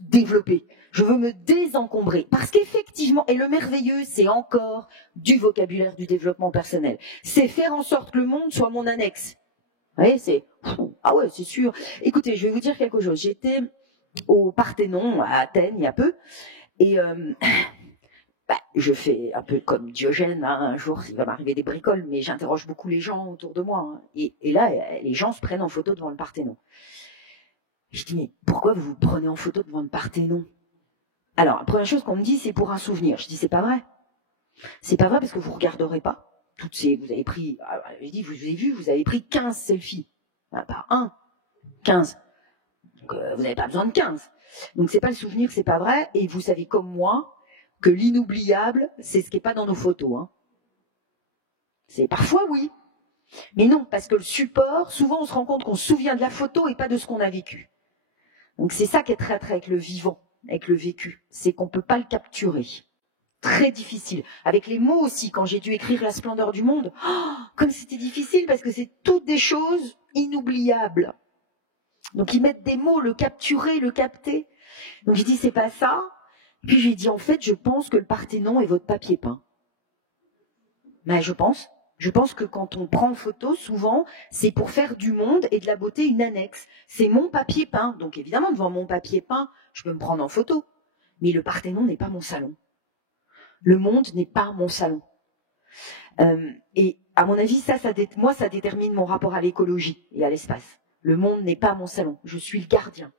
développer. Je veux me désencombrer. Parce qu'effectivement, et le merveilleux, c'est encore du vocabulaire du développement personnel. C'est faire en sorte que le monde soit mon annexe. Vous voyez, ah ouais, c'est sûr. Écoutez, je vais vous dire quelque chose. J'étais au Parthénon, à Athènes, il y a peu, et je fais un peu comme Diogène, un jour il va m'arriver des bricoles, mais j'interroge beaucoup les gens autour de moi. Et là, les gens se prennent en photo devant le Parthénon. Je dis, mais pourquoi vous vous prenez en photo devant le Parthénon? Alors, la première chose qu'on me dit, c'est pour un souvenir. Je dis, c'est pas vrai. C'est pas vrai parce que vous regarderez pas. Vous avez pris, je dis, vous avez vu, vous avez pris 15 selfies. Pas un, 15. Donc, vous n'avez pas besoin de 15. Donc, c'est pas le souvenir, c'est pas vrai. Et vous savez comme moi que l'inoubliable, c'est ce qui est pas dans nos photos. Hein. C'est parfois oui. Mais non, parce que le support, souvent on se rend compte qu'on se souvient de la photo et pas de ce qu'on a vécu. Donc c'est ça qui est très avec le vivant, avec le vécu. C'est qu'on ne peut pas le capturer. Très difficile. Avec les mots aussi, quand j'ai dû écrire La splendeur du monde, comme c'était difficile parce que c'est toutes des choses inoubliables. Donc ils mettent des mots, le capturer, le capter. Donc j'ai dit c'est pas ça. Puis j'ai dit en fait je pense que le Parthénon est votre papier peint. Mais je pense que quand on prend photo, souvent, c'est pour faire du monde et de la beauté une annexe. C'est mon papier peint. Donc évidemment, devant mon papier peint, je peux me prendre en photo. Mais le Parthénon n'est pas mon salon. Le monde n'est pas mon salon. Et à mon avis, ça détermine mon rapport à l'écologie et à l'espace. Le monde n'est pas mon salon. Je suis le gardien.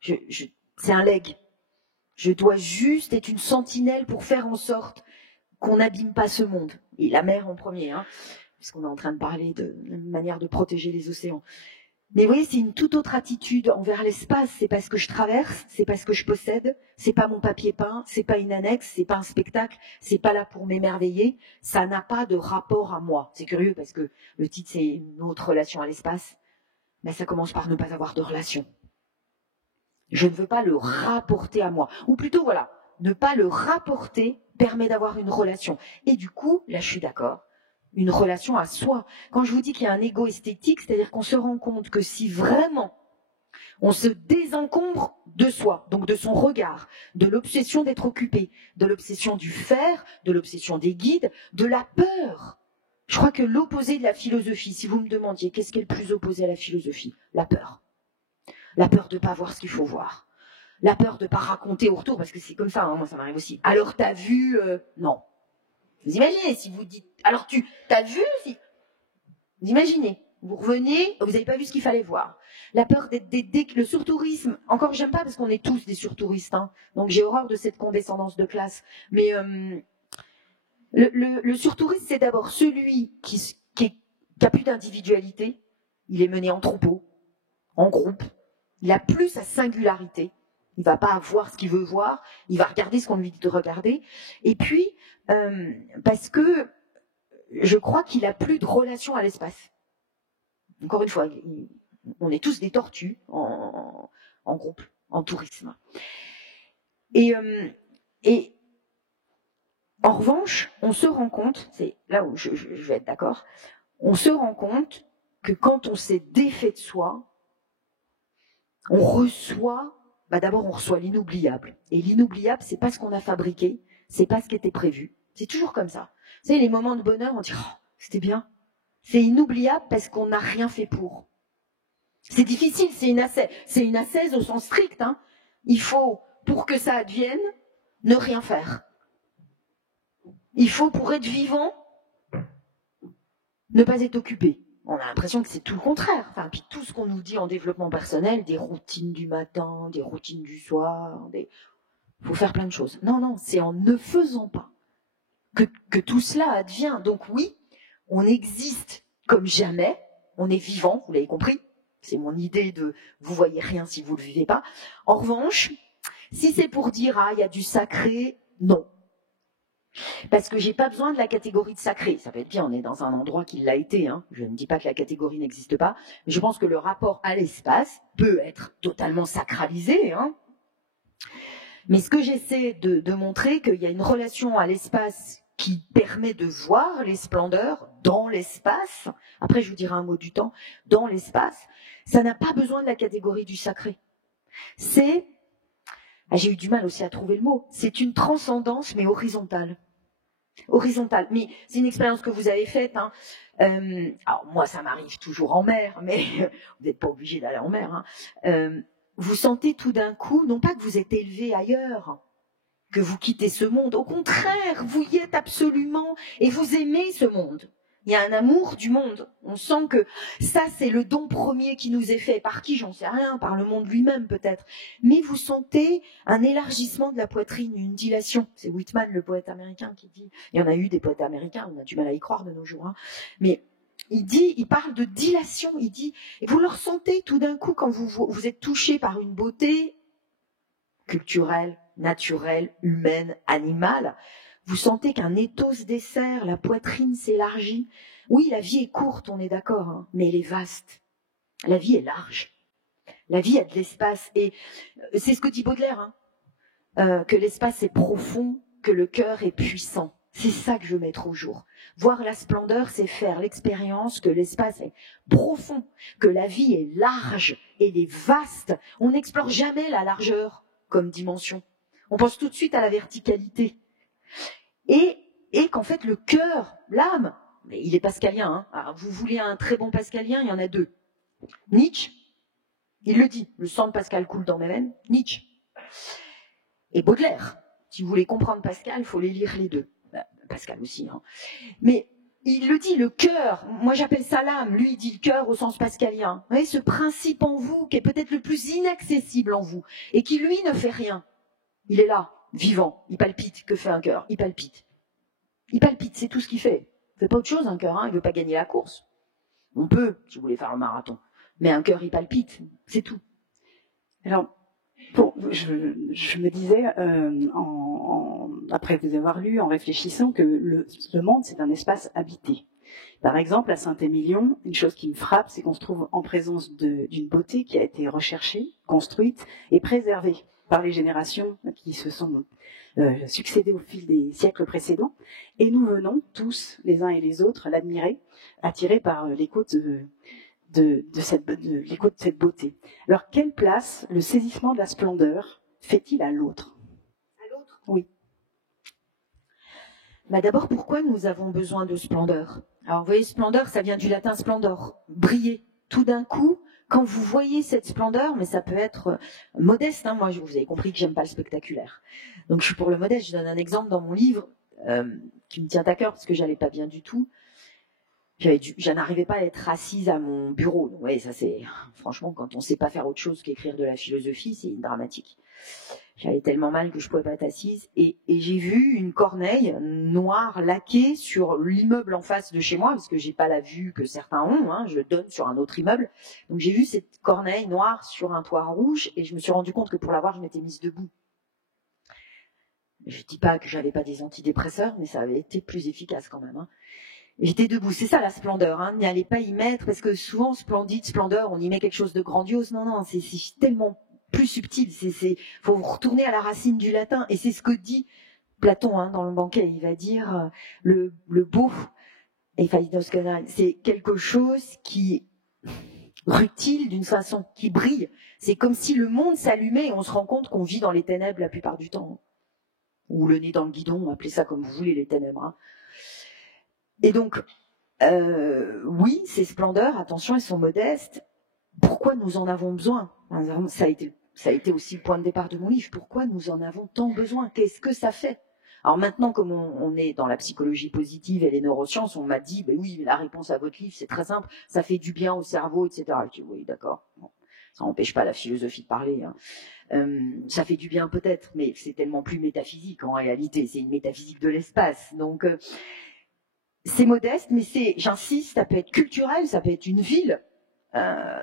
C'est un legs. Je dois juste être une sentinelle pour faire en sorte qu'on n'abîme pas ce monde. Et la mer en premier, hein, puisqu'on est en train de parler de manière de protéger les océans. Mais vous voyez, c'est une toute autre attitude envers l'espace. C'est pas ce que je traverse, c'est pas ce que je possède, c'est pas mon papier peint, c'est pas une annexe, c'est pas un spectacle, c'est pas là pour m'émerveiller. Ça n'a pas de rapport à moi. C'est curieux parce que le titre c'est une autre relation à l'espace, mais ça commence par ne pas avoir de relation. Je ne veux pas le rapporter à moi. Ou plutôt, voilà, ne pas le rapporter permet d'avoir une relation. Et du coup, là, je suis d'accord, une relation à soi. Quand je vous dis qu'il y a un ego esthétique, c'est-à-dire qu'on se rend compte que si vraiment on se désencombre de soi, donc de son regard, de l'obsession d'être occupé, de l'obsession du faire, de l'obsession des guides, de la peur. Je crois que l'opposé de la philosophie, si vous me demandiez qu'est-ce qui est le plus opposé à la philosophie, la peur. La peur de ne pas voir ce qu'il faut voir. La peur de ne pas raconter au retour, parce que c'est comme ça, hein, moi ça m'arrive aussi. Alors t'as vu non. Vous imaginez, si vous dites... Alors t'as vu si... Vous imaginez, vous revenez, vous n'avez pas vu ce qu'il fallait voir. La peur d'être le surtourisme, encore j'aime pas parce qu'on est tous des surtouristes, hein, donc j'ai horreur de cette condescendance de classe. Mais le surtouriste, c'est d'abord celui qui a plus d'individualité, il est mené en troupeau, en groupe, il a plus sa singularité. Il va pas voir ce qu'il veut voir, il va regarder ce qu'on lui dit de regarder. Et puis, parce que je crois qu'il a plus de relation à l'espace. Encore une fois, on est tous des tortues en groupe, en tourisme. Et en revanche, on se rend compte, c'est là où je vais être d'accord, on se rend compte que quand on s'est défait de soi, on reçoit... d'abord, on reçoit l'inoubliable. Et l'inoubliable, c'est pas ce qu'on a fabriqué, c'est pas ce qui était prévu. C'est toujours comme ça. Vous savez, les moments de bonheur, on dit oh, c'était bien. C'est inoubliable parce qu'on n'a rien fait pour. C'est difficile, c'est une ascèse au sens strict. Hein. Il faut, pour que ça advienne, ne rien faire. Il faut, pour être vivant, ne pas être occupé. On a l'impression que c'est tout le contraire. Enfin, puis tout ce qu'on nous dit en développement personnel, des routines du matin, des routines du soir, faut faire plein de choses. Non, c'est en ne faisant pas que tout cela advient. Donc oui, on existe comme jamais, on est vivant, vous l'avez compris. C'est mon idée de vous voyez rien si vous ne le vivez pas. En revanche, si c'est pour dire il y a du sacré, non. Parce que j'ai pas besoin de la catégorie de sacré. Ça peut être bien, on est dans un endroit qui l'a été. Hein. Je ne dis pas que la catégorie n'existe pas, mais je pense que le rapport à l'espace peut être totalement sacralisé. Hein. Mais ce que j'essaie de montrer, qu'il y a une relation à l'espace qui permet de voir les splendeurs dans l'espace. Après, je vous dirai un mot du temps. Dans l'espace, ça n'a pas besoin de la catégorie du sacré. C'est... j'ai eu du mal aussi à trouver le mot. C'est une transcendance, mais horizontale. Horizontale. Mais c'est une expérience que vous avez faite. Hein. Alors moi, ça m'arrive toujours en mer, mais vous n'êtes pas obligé d'aller en mer. Hein. Vous sentez tout d'un coup, non pas que vous êtes élevé ailleurs, que vous quittez ce monde. Au contraire, vous y êtes absolument et vous aimez ce monde. Il y a un amour du monde. On sent que ça, c'est le don premier qui nous est fait. Par qui, j'en sais rien, par le monde lui-même peut-être. Mais vous sentez un élargissement de la poitrine, une dilation. C'est Whitman, le poète américain, qui dit... Il y en a eu des poètes américains, on a du mal à y croire de nos jours. Hein. Mais il parle de dilation. Il dit, et vous le ressentez tout d'un coup quand vous êtes touché par une beauté culturelle, naturelle, humaine, animale. Vous sentez qu'un étau se desserre, la poitrine s'élargit. Oui, la vie est courte, on est d'accord, hein, mais elle est vaste. La vie est large. La vie a de l'espace. Et c'est ce que dit Baudelaire, hein, que l'espace est profond, que le cœur est puissant. C'est ça que je veux mettre au jour. Voir la splendeur, c'est faire l'expérience que l'espace est profond, que la vie est large et est vaste. On n'explore jamais la largeur comme dimension. On pense tout de suite à la verticalité. Et qu'en fait, le cœur, l'âme, mais il est pascalien. Hein. Alors, vous voulez un très bon pascalien, il y en a deux. Nietzsche, il le dit, le sang de Pascal coule dans mes veines, Nietzsche. Et Baudelaire, si vous voulez comprendre Pascal, il faut les lire les deux. Pascal aussi. Hein. Mais il le dit, le cœur, moi j'appelle ça l'âme, lui il dit le cœur au sens pascalien. Vous voyez, ce principe en vous qui est peut-être le plus inaccessible en vous et qui lui ne fait rien. Il est là. Vivant, il palpite. Que fait un cœur? Il palpite. Il palpite, c'est tout ce qu'il fait. Il fait pas autre chose, un cœur. Hein. Il veut pas gagner la course. On peut, si vous voulez faire un marathon. Mais un cœur, il palpite. C'est tout. Alors, bon, je me disais, après vous avoir lu, en réfléchissant, que le monde, c'est un espace habité. Par exemple, à Saint-Émilion, une chose qui me frappe, c'est qu'on se trouve en présence d'une beauté qui a été recherchée, construite et préservée par les générations qui se sont succédées au fil des siècles précédents. Et nous venons tous, les uns et les autres, l'admirer, attirés par l'écho de cette beauté. Alors, quelle place le saisissement de la splendeur fait-il à l'autre? À l'autre? Oui. Bah d'abord, pourquoi nous avons besoin de splendeur? Alors, vous voyez, splendeur, ça vient du latin splendor, briller. Tout d'un coup, quand vous voyez cette splendeur, mais ça peut être modeste, hein, moi vous avez compris que j'aime pas le spectaculaire. Donc je suis pour le modeste, je donne un exemple dans mon livre qui me tient à cœur parce que j'allais pas bien du tout. Je n'arrivais pas à être assise à mon bureau. Donc, ouais, ça c'est franchement quand on sait pas faire autre chose qu'écrire de la philosophie, c'est dramatique. J'avais tellement mal que je pouvais pas être assise et j'ai vu une corneille noire laquée sur l'immeuble en face de chez moi parce que j'ai pas la vue que certains ont. Hein, je donne sur un autre immeuble. Donc j'ai vu cette corneille noire sur un toit rouge et je me suis rendu compte que pour la voir, je m'étais mise debout. Je dis pas que j'avais pas des antidépresseurs, mais ça avait été plus efficace quand même. Hein. J'étais debout, c'est ça la splendeur, hein. N'allez pas y mettre, parce que souvent, splendide, splendeur, on y met quelque chose de grandiose. Non, non, c'est tellement plus subtil. Faut retourner à la racine du latin, et c'est ce que dit Platon hein, dans le banquet. Il va dire le beau, c'est quelque chose qui rutile d'une façon, qui brille. C'est comme si le monde s'allumait et on se rend compte qu'on vit dans les ténèbres la plupart du temps. Ou le nez dans le guidon, appelez ça comme vous voulez, les ténèbres. Hein. Et donc, oui, ces splendeurs, attention, elles sont modestes. Pourquoi nous en avons besoin? Ça a été aussi le point de départ de mon livre. Pourquoi nous en avons tant besoin? Qu'est-ce que ça fait? Alors maintenant, comme on est dans la psychologie positive et les neurosciences, on m'a dit, ben oui, la réponse à votre livre, c'est très simple, ça fait du bien au cerveau, etc. Je dis, oui, d'accord. Bon, ça n'empêche pas la philosophie de parler. Hein. Ça fait du bien peut-être, mais c'est tellement plus métaphysique en réalité. C'est une métaphysique de l'espace. Donc, c'est modeste, mais j'insiste, ça peut être culturel, ça peut être une ville.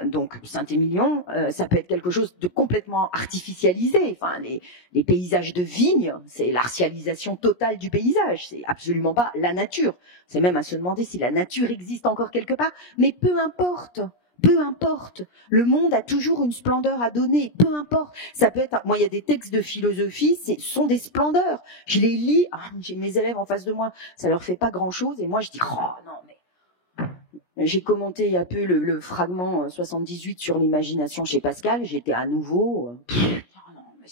Donc Saint-Émilion, ça peut être quelque chose de complètement artificialisé. Enfin, les paysages de vignes, c'est l'artificialisation totale du paysage. C'est absolument pas la nature. C'est même à se demander si la nature existe encore quelque part. Mais peu importe. Peu importe, le monde a toujours une splendeur à donner, peu importe. Ça peut être, moi il y a des textes de philosophie, ce sont des splendeurs. Je les lis, j'ai mes élèves en face de moi, ça leur fait pas grand chose, et moi je dis, oh non mais... J'ai commenté il y a peu le fragment 78 sur l'imagination chez Pascal, j'étais à nouveau, non mais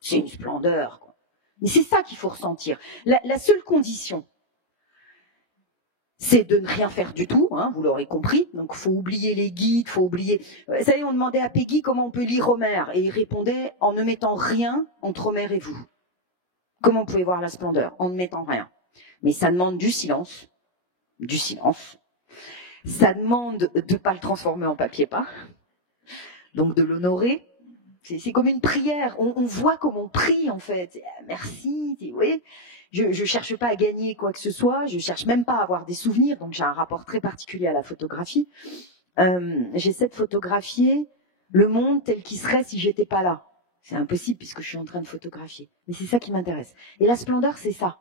c'est une splendeur, quoi. Mais c'est ça qu'il faut ressentir. La seule condition, c'est de ne rien faire du tout, hein, vous l'aurez compris. Donc, faut oublier les guides, faut oublier... Vous savez, on demandait à Peggy comment on peut lire Homère, et il répondait en ne mettant rien entre Homère et vous. Comment vous pouvez voir la splendeur? En ne mettant rien. Mais ça demande du silence, du silence. Ça demande de ne pas le transformer en papier peint, donc de l'honorer. C'est comme une prière. On voit comme on prie, en fait. Merci, oui. Je cherche pas à gagner quoi que ce soit. Je cherche même pas à avoir des souvenirs. Donc, j'ai un rapport très particulier à la photographie. J'essaie de photographier le monde tel qu'il serait si j'étais pas là. C'est impossible puisque je suis en train de photographier. Mais c'est ça qui m'intéresse. Et la splendeur, c'est ça.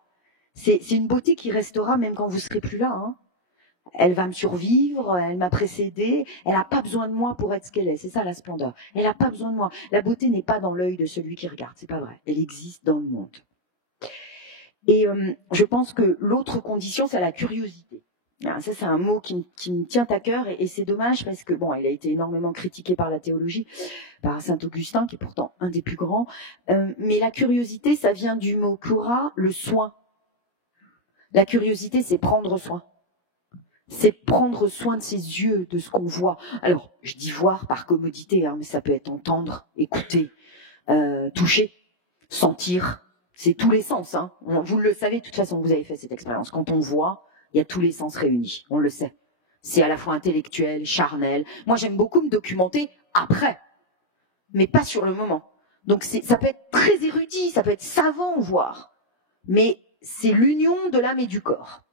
C'est une beauté qui restera même quand vous serez plus là, hein. Elle va me survivre, elle m'a précédée, elle n'a pas besoin de moi pour être ce qu'elle est. C'est ça la splendeur. Elle n'a pas besoin de moi. La beauté n'est pas dans l'œil de celui qui regarde, c'est pas vrai. Elle existe dans le monde. Et je pense que l'autre condition, c'est la curiosité. Alors, ça, c'est un mot qui me tient à cœur et c'est dommage parce que, bon, il a été énormément critiqué par la théologie, par saint Augustin, qui est pourtant un des plus grands. Mais la curiosité, ça vient du mot cura, le soin. La curiosité, c'est prendre soin. C'est prendre soin de ses yeux, de ce qu'on voit. Alors, je dis voir par commodité, hein, mais ça peut être entendre, écouter, toucher, sentir. C'est tous les sens. Hein. Vous le savez, de toute façon, vous avez fait cette expérience. Quand on voit, il y a tous les sens réunis. On le sait. C'est à la fois intellectuel, charnel. Moi, j'aime beaucoup me documenter après, mais pas sur le moment. Donc, ça peut être très érudit, ça peut être savant, voire. Mais c'est l'union de l'âme et du corps.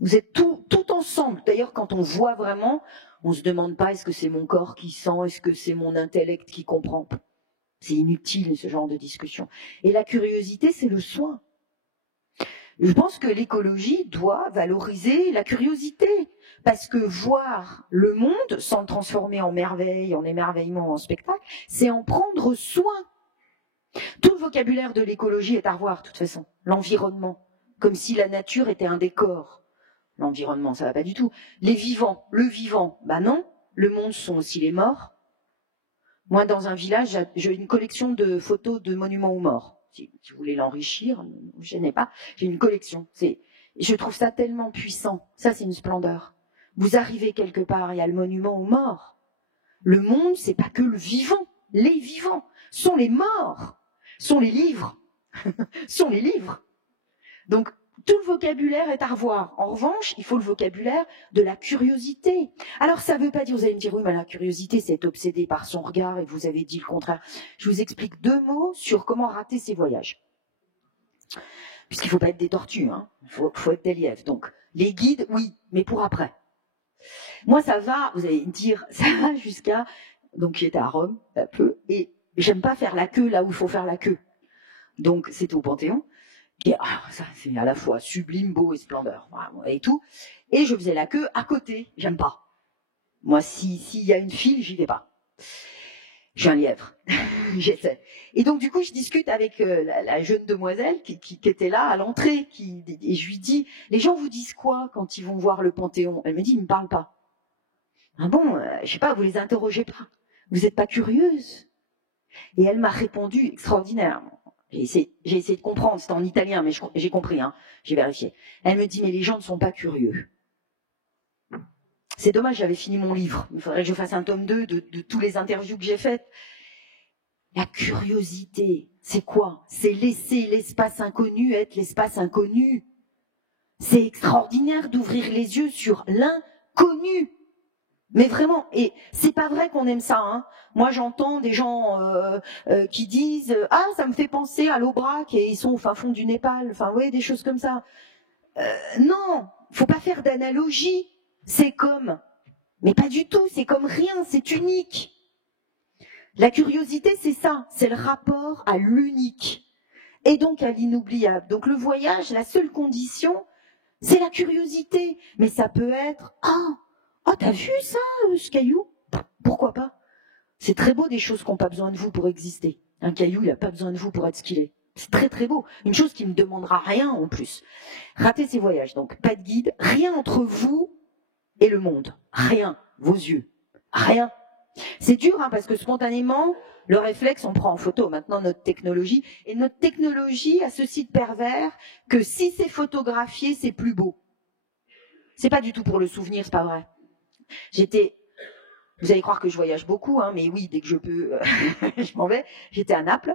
Vous êtes tout ensemble. D'ailleurs, quand on voit vraiment, on ne se demande pas est-ce que c'est mon corps qui sent, est-ce que c'est mon intellect qui comprend. C'est inutile, ce genre de discussion. Et la curiosité, c'est le soin. Je pense que l'écologie doit valoriser la curiosité. Parce que voir le monde sans le transformer en merveille, en émerveillement, en spectacle, c'est en prendre soin. Tout le vocabulaire de l'écologie est à revoir, de toute façon. L'environnement. Comme si la nature était un décor. L'environnement, ça va pas du tout. Les vivants, le vivant, bah non. Le monde sont aussi les morts. Moi, dans un village, j'ai une collection de photos de monuments aux morts. Si vous voulez l'enrichir, ne vous gênez pas. J'ai une collection. Je trouve ça tellement puissant. Ça, c'est une splendeur. Vous arrivez quelque part, il y a le monument aux morts. Le monde, c'est pas que le vivant. Les vivants sont les morts, sont les livres, sont les livres. Donc, tout le vocabulaire est à revoir. En revanche, il faut le vocabulaire de la curiosité. Alors, ça ne veut pas dire, vous allez me dire, oui, mais la curiosité, c'est être obsédé par son regard et vous avez dit le contraire. Je vous explique 2 mots sur comment rater ses voyages. Puisqu'il ne faut pas être des tortues, hein. Il faut être des lièvres. Donc, les guides, oui, mais pour après. Moi, ça va, vous allez me dire, ça va jusqu'à... Donc, j'étais à Rome, un peu, et j'aime pas faire la queue là où il faut faire la queue. Donc, c'était au Panthéon. Et ça, c'est à la fois sublime, beau et splendeur, et tout. Et je faisais la queue à côté, j'aime pas. Moi, s'il y a une file, j'y vais pas. Je suis un lièvre, j'essaie. Et donc, du coup, je discute avec la jeune demoiselle qui était là à l'entrée, et je lui dis, les gens vous disent quoi quand ils vont voir le Panthéon? Elle me dit, ils me parlent pas. Ah bon, je sais pas, vous les interrogez pas. Vous n'êtes pas curieuse? Et elle m'a répondu, extraordinaire. J'ai essayé de comprendre, c'était en italien, mais j'ai compris, hein, j'ai vérifié. Elle me dit, mais les gens ne sont pas curieux. C'est dommage, j'avais fini mon livre. Il faudrait que je fasse un tome 2 de tous les interviews que j'ai faites. La curiosité, c'est quoi? C'est laisser l'espace inconnu être l'espace inconnu. C'est extraordinaire d'ouvrir les yeux sur l'inconnu. Mais vraiment, et c'est pas vrai qu'on aime ça, hein. Moi, j'entends des gens qui disent « Ah, ça me fait penser à l'Aubrac et ils sont au fin fond du Népal. » Enfin, oui, des choses comme ça. Non, faut pas faire d'analogie. C'est comme, mais pas du tout, c'est comme rien, c'est unique. La curiosité, c'est ça, c'est le rapport à l'unique et donc à l'inoubliable. Donc le voyage, la seule condition, c'est la curiosité. Mais ça peut être « Ah, t'as vu ça, ce caillou? Pourquoi pas? C'est très beau des choses qui n'ont pas besoin de vous pour exister. Un caillou, il n'a pas besoin de vous pour être ce qu'il est. C'est très très beau. Une chose qui ne demandera rien en plus. Ratez ces voyages. Donc, pas de guide, rien entre vous et le monde. Rien. Vos yeux. Rien. C'est dur, hein, parce que spontanément, le réflexe, on prend en photo maintenant notre technologie. Et notre technologie a ce site pervers que si c'est photographié, c'est plus beau. C'est pas du tout pour le souvenir, c'est pas vrai. Vous allez croire que je voyage beaucoup, hein, mais oui, dès que je peux, je m'en vais. J'étais à Naples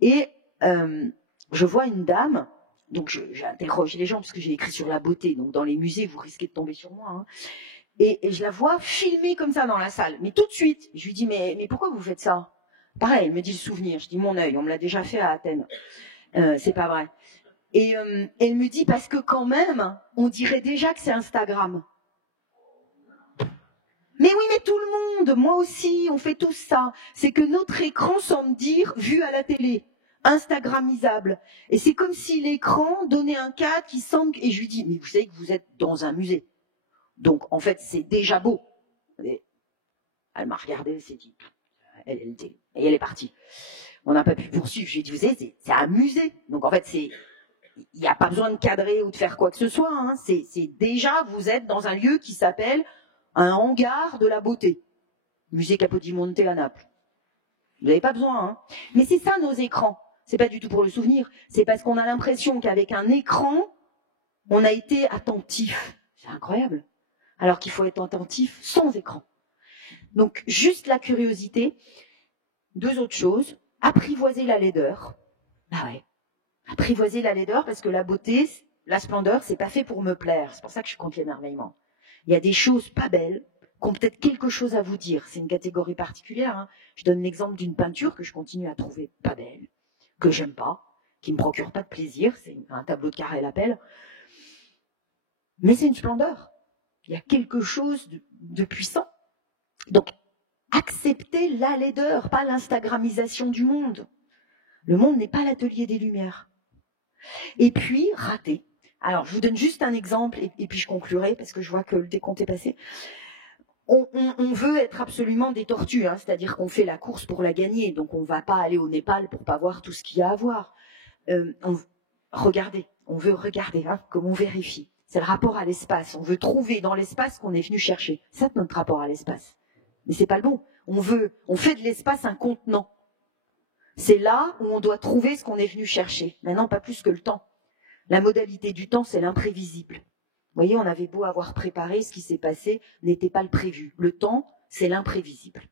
et je vois une dame Donc j'interroge les gens parce que j'ai écrit sur la beauté. Donc dans les musées, vous risquez de tomber sur moi. Hein. Et je la vois filmer comme ça dans la salle. Mais tout de suite, je lui dis mais pourquoi vous faites ça? Pareil, elle me dit le souvenir. Je dis mon œil, on me l'a déjà fait à Athènes. C'est pas vrai. Et elle me dit parce que quand même, on dirait déjà que c'est Instagram. Mais oui, mais tout le monde, moi aussi, on fait tous ça. C'est que notre écran semble dire vu à la télé. Instagramisable. Et c'est comme si l'écran donnait un cadre qui semble... Et je lui dis, mais vous savez que vous êtes dans un musée. Donc, en fait, c'est déjà beau. Et elle m'a regardée, elle s'est dit... Et elle est partie. On n'a pas pu poursuivre. Je lui ai dit, vous savez, c'est un musée. Donc, en fait, il n'y a pas besoin de cadrer ou de faire quoi que ce soit. Hein. C'est déjà, vous êtes dans un lieu qui s'appelle un hangar de la beauté. Musée Capodimonte à Naples. Vous n'avez pas besoin. Hein. Mais c'est ça, nos écrans. C'est pas du tout pour le souvenir, c'est parce qu'on a l'impression qu'avec un écran, on a été attentif. C'est incroyable. Alors qu'il faut être attentif sans écran. Donc, juste la curiosité. Deux autres choses. Apprivoiser la laideur. Ah ouais. Apprivoiser la laideur parce que la beauté, la splendeur, c'est pas fait pour me plaire. C'est pour ça que je suis contre l'émerveillement. Il y a des choses pas belles qui ont peut-être quelque chose à vous dire. C'est une catégorie particulière. Hein. Je donne l'exemple d'une peinture que je continue à trouver pas belle, que j'aime pas, qui me procure pas de plaisir, c'est un tableau de Carrel Appel, mais c'est une splendeur. Il y a quelque chose de puissant. Donc, acceptez la laideur, pas l'instagramisation du monde. Le monde n'est pas l'atelier des Lumières. Et puis, rater. Alors, je vous donne juste un exemple, et puis je conclurai, parce que je vois que le décompte est passé. On veut être absolument des tortues, hein, c'est-à-dire qu'on fait la course pour la gagner, donc on ne va pas aller au Népal pour pas voir tout ce qu'il y a à voir. Regardez, on veut regarder, hein, comme on vérifie. C'est le rapport à l'espace. On veut trouver dans l'espace qu'on est venu chercher. C'est notre rapport à l'espace. Mais c'est pas le bon. On fait de l'espace un contenant. C'est là où on doit trouver ce qu'on est venu chercher. Maintenant, pas plus que le temps. La modalité du temps, c'est l'imprévisible. Vous voyez, on avait beau avoir préparé, ce qui s'est passé n'était pas le prévu. Le temps, c'est l'imprévisible.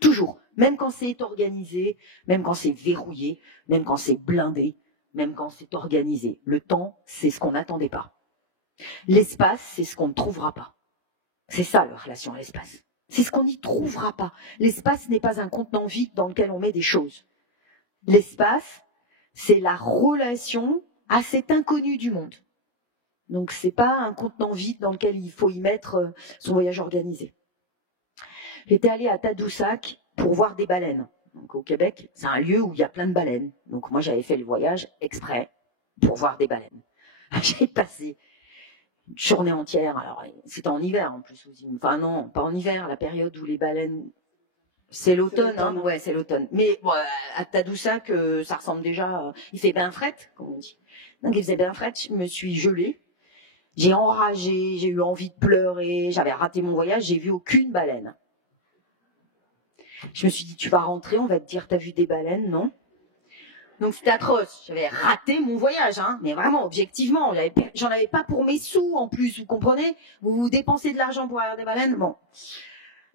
Toujours. Même quand c'est organisé, même quand c'est verrouillé, même quand c'est blindé, même quand c'est organisé. Le temps, c'est ce qu'on n'attendait pas. L'espace, c'est ce qu'on ne trouvera pas. C'est ça, la relation à l'espace. C'est ce qu'on n'y trouvera pas. L'espace n'est pas un contenant vide dans lequel on met des choses. L'espace, c'est la relation à cet inconnu du monde. Donc, c'est pas un contenant vide dans lequel il faut y mettre son voyage organisé. J'étais allée à Tadoussac pour voir des baleines. Donc, au Québec, c'est un lieu où il y a plein de baleines. Donc, moi, j'avais fait le voyage exprès pour voir des baleines. J'ai passé une journée entière. Alors, c'était en hiver en plus. Enfin, non, pas en hiver, la période où les baleines... C'est l'automne, hein. Ouais, c'est l'automne. Mais bon, à Tadoussac, ça ressemble déjà... Il fait bien fret, comme on dit. Donc, il faisait bien fret, je me suis gelée. J'ai enragé, j'ai eu envie de pleurer, j'avais raté mon voyage, j'ai vu aucune baleine. Je me suis dit, tu vas rentrer, on va te dire, t'as vu des baleines, non? Donc c'était atroce, j'avais raté mon voyage, hein. Mais vraiment, objectivement, j'en avais pas pour mes sous en plus, vous comprenez? Vous dépensez de l'argent pour avoir des baleines, bon.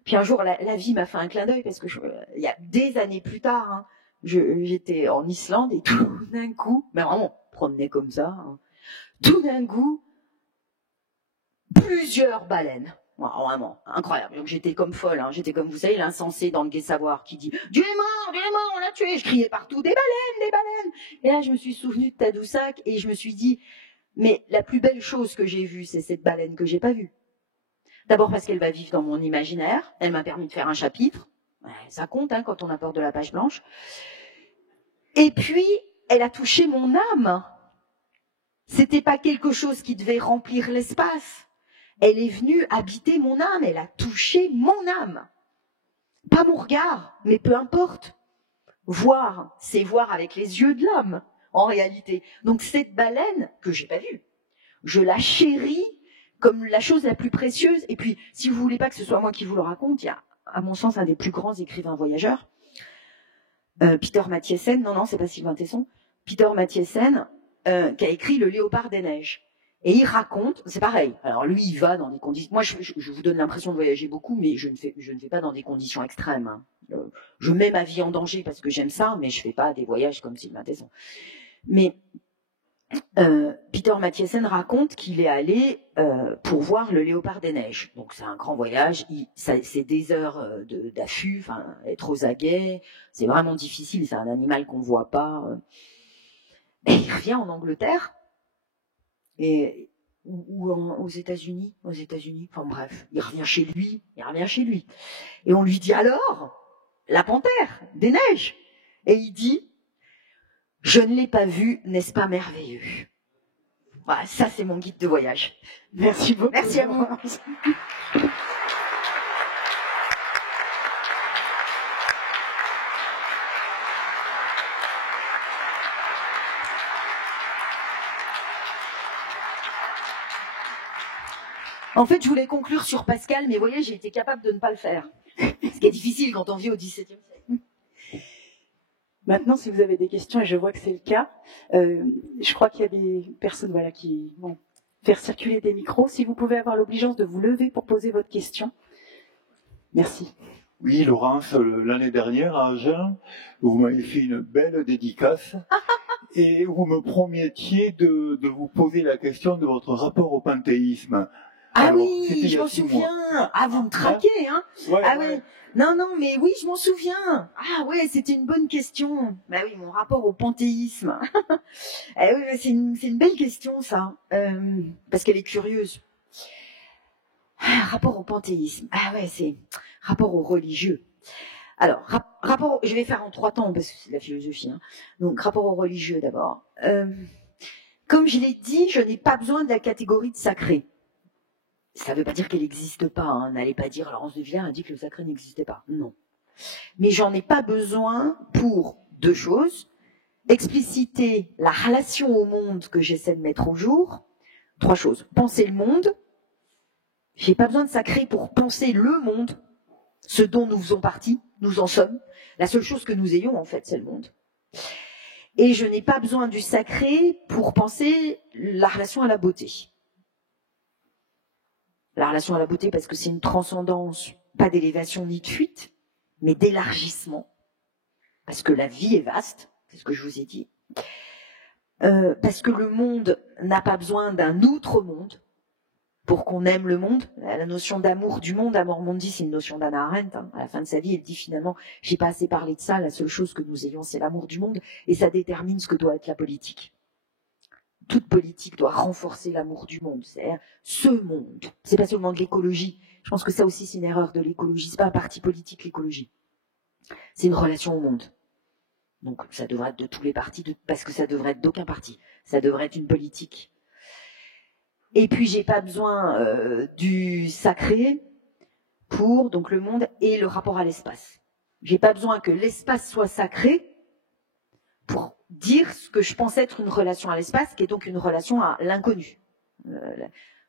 Puis un jour, la vie m'a fait un clin d'œil parce que il y a des années plus tard, hein, j'étais en Islande et tout d'un coup, mais vraiment, promenais comme ça, hein, tout d'un coup, plusieurs baleines. Wow, vraiment, incroyable. Donc j'étais comme folle, hein. J'étais comme, vous savez, l'insensé dans le Gai Savoir qui dit « Dieu est mort, on l'a tué !» Je criais partout « Des baleines, des baleines !» Et là, je me suis souvenue de Tadoussac et je me suis dit « Mais la plus belle chose que j'ai vue, c'est cette baleine que j'ai pas vue. » D'abord parce qu'elle va vivre dans mon imaginaire. Elle m'a permis de faire un chapitre. Ouais, ça compte, hein, quand on a peur de la page blanche. Et puis, elle a touché mon âme. C'était pas quelque chose qui devait remplir l'espace. Elle est venue habiter mon âme, elle a touché mon âme. Pas mon regard, mais peu importe. Voir, c'est voir avec les yeux de l'âme, en réalité. Donc cette baleine, que j'ai pas vue, je la chéris comme la chose la plus précieuse. Et puis, si vous voulez pas que ce soit moi qui vous le raconte, il y a, à mon sens, un des plus grands écrivains voyageurs, Peter Mathiesen, non, c'est pas Sylvain Tesson, Peter Mathiesen, qui a écrit Le Léopard des Neiges. Et il raconte, c'est pareil. Alors lui, il va dans des conditions. Moi, je vous donne l'impression de voyager beaucoup, mais je ne fais pas dans des conditions extrêmes. Hein. Je mets ma vie en danger parce que j'aime ça, mais je fais pas des voyages comme Sylvain Tesson. Mais Peter Mathiesen raconte qu'il est allé pour voir le léopard des neiges. Donc c'est un grand voyage, c'est des heures d'affût, enfin être aux aguets, c'est vraiment difficile, c'est un animal qu'on ne voit pas. Et il revient en Angleterre, ou aux États-Unis, enfin bref, il revient chez lui. Et on lui dit alors, la panthère des neiges. Et il dit, je ne l'ai pas vue, n'est-ce pas merveilleux? Voilà, ça c'est mon guide de voyage. Merci beaucoup. Merci à vous. En fait, je voulais conclure sur Pascal, mais vous voyez, j'ai été capable de ne pas le faire. Ce qui est difficile quand on vit au XVIIe siècle. Maintenant, si vous avez des questions, et je vois que c'est le cas, je crois qu'il y a des personnes qui vont faire circuler des micros. Si vous pouvez avoir l'obligeance de vous lever pour poser votre question. Merci. Oui, Laurence, l'année dernière, à Agen, vous m'avez fait une belle dédicace et vous me promettiez de vous poser la question de votre rapport au panthéisme. Ah alors, oui, je m'en souviens. Ah, vous me traquez, hein? Ouais, ah ouais. Oui. Non, mais oui, je m'en souviens. Ah ouais, c'était une bonne question. Bah oui, mon rapport au panthéisme. Eh oui, c'est une belle question, ça. Parce qu'elle est curieuse. Rapport au panthéisme. Ah ouais, c'est rapport au religieux. Alors, je vais faire en 3 temps, parce que c'est de la philosophie. Hein. Donc, rapport au religieux d'abord. Comme je l'ai dit, je n'ai pas besoin de la catégorie de sacré. Ça ne veut pas dire qu'elle n'existe pas. Hein. N'allez pas dire Laurence de Villers a dit que le sacré n'existait pas. Non. Mais j'en ai pas besoin pour 2 choses. Expliciter la relation au monde que j'essaie de mettre au jour. 3 choses. Penser le monde. J'ai pas besoin de sacré pour penser le monde. Ce dont nous faisons partie. Nous en sommes. La seule chose que nous ayons, en fait, c'est le monde. Et je n'ai pas besoin du sacré pour penser la relation à la beauté. La relation à la beauté parce que c'est une transcendance, pas d'élévation ni de fuite, mais d'élargissement. Parce que la vie est vaste, c'est ce que je vous ai dit. Parce que le monde n'a pas besoin d'un autre monde pour qu'on aime le monde. La notion d'amour du monde, Amor Mundi, c'est une notion d'Hannah Arendt. Hein. À la fin de sa vie, elle dit finalement, j'ai pas assez parlé de ça, la seule chose que nous ayons, c'est l'amour du monde, et ça détermine ce que doit être la politique. Toute politique doit renforcer l'amour du monde, c'est-à-dire ce monde. C'est pas seulement de l'écologie. Je pense que ça aussi, c'est une erreur de l'écologie. C'est pas un parti politique, l'écologie. C'est une relation au monde. Donc, ça devrait être de tous les partis, parce que ça devrait être d'aucun parti. Ça devrait être une politique. Et puis, j'ai pas besoin du sacré pour donc le monde et le rapport à l'espace. J'ai pas besoin que l'espace soit sacré pour dire ce que je pense être une relation à l'espace, qui est donc une relation à l'inconnu.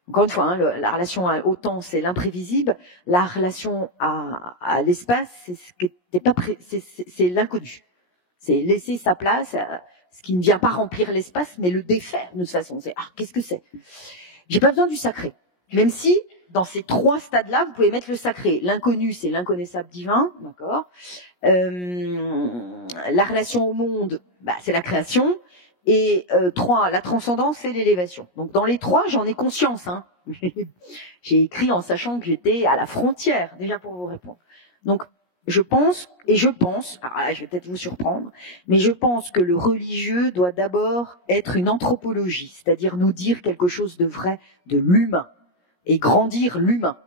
Encore une fois, hein, la relation au temps, c'est l'imprévisible. La relation à l'espace, c'est ce qui n'était pas c'est l'inconnu. C'est laisser sa place à ce qui ne vient pas remplir l'espace, mais le défaire de toute façon. C'est qu'est-ce que c'est? J'ai pas besoin du sacré, même si dans ces 3 stades-là, vous pouvez mettre le sacré. L'inconnu, c'est l'inconnaissable divin, d'accord. La relation au monde, c'est la création. Et 3, la transcendance, c'est l'élévation. Donc dans les 3, j'en ai conscience. Hein. J'ai écrit en sachant que j'étais à la frontière, déjà pour vous répondre. Donc je pense, alors là, je vais peut-être vous surprendre, mais je pense que le religieux doit d'abord être une anthropologie, c'est-à-dire nous dire quelque chose de vrai de l'humain et grandir l'humain.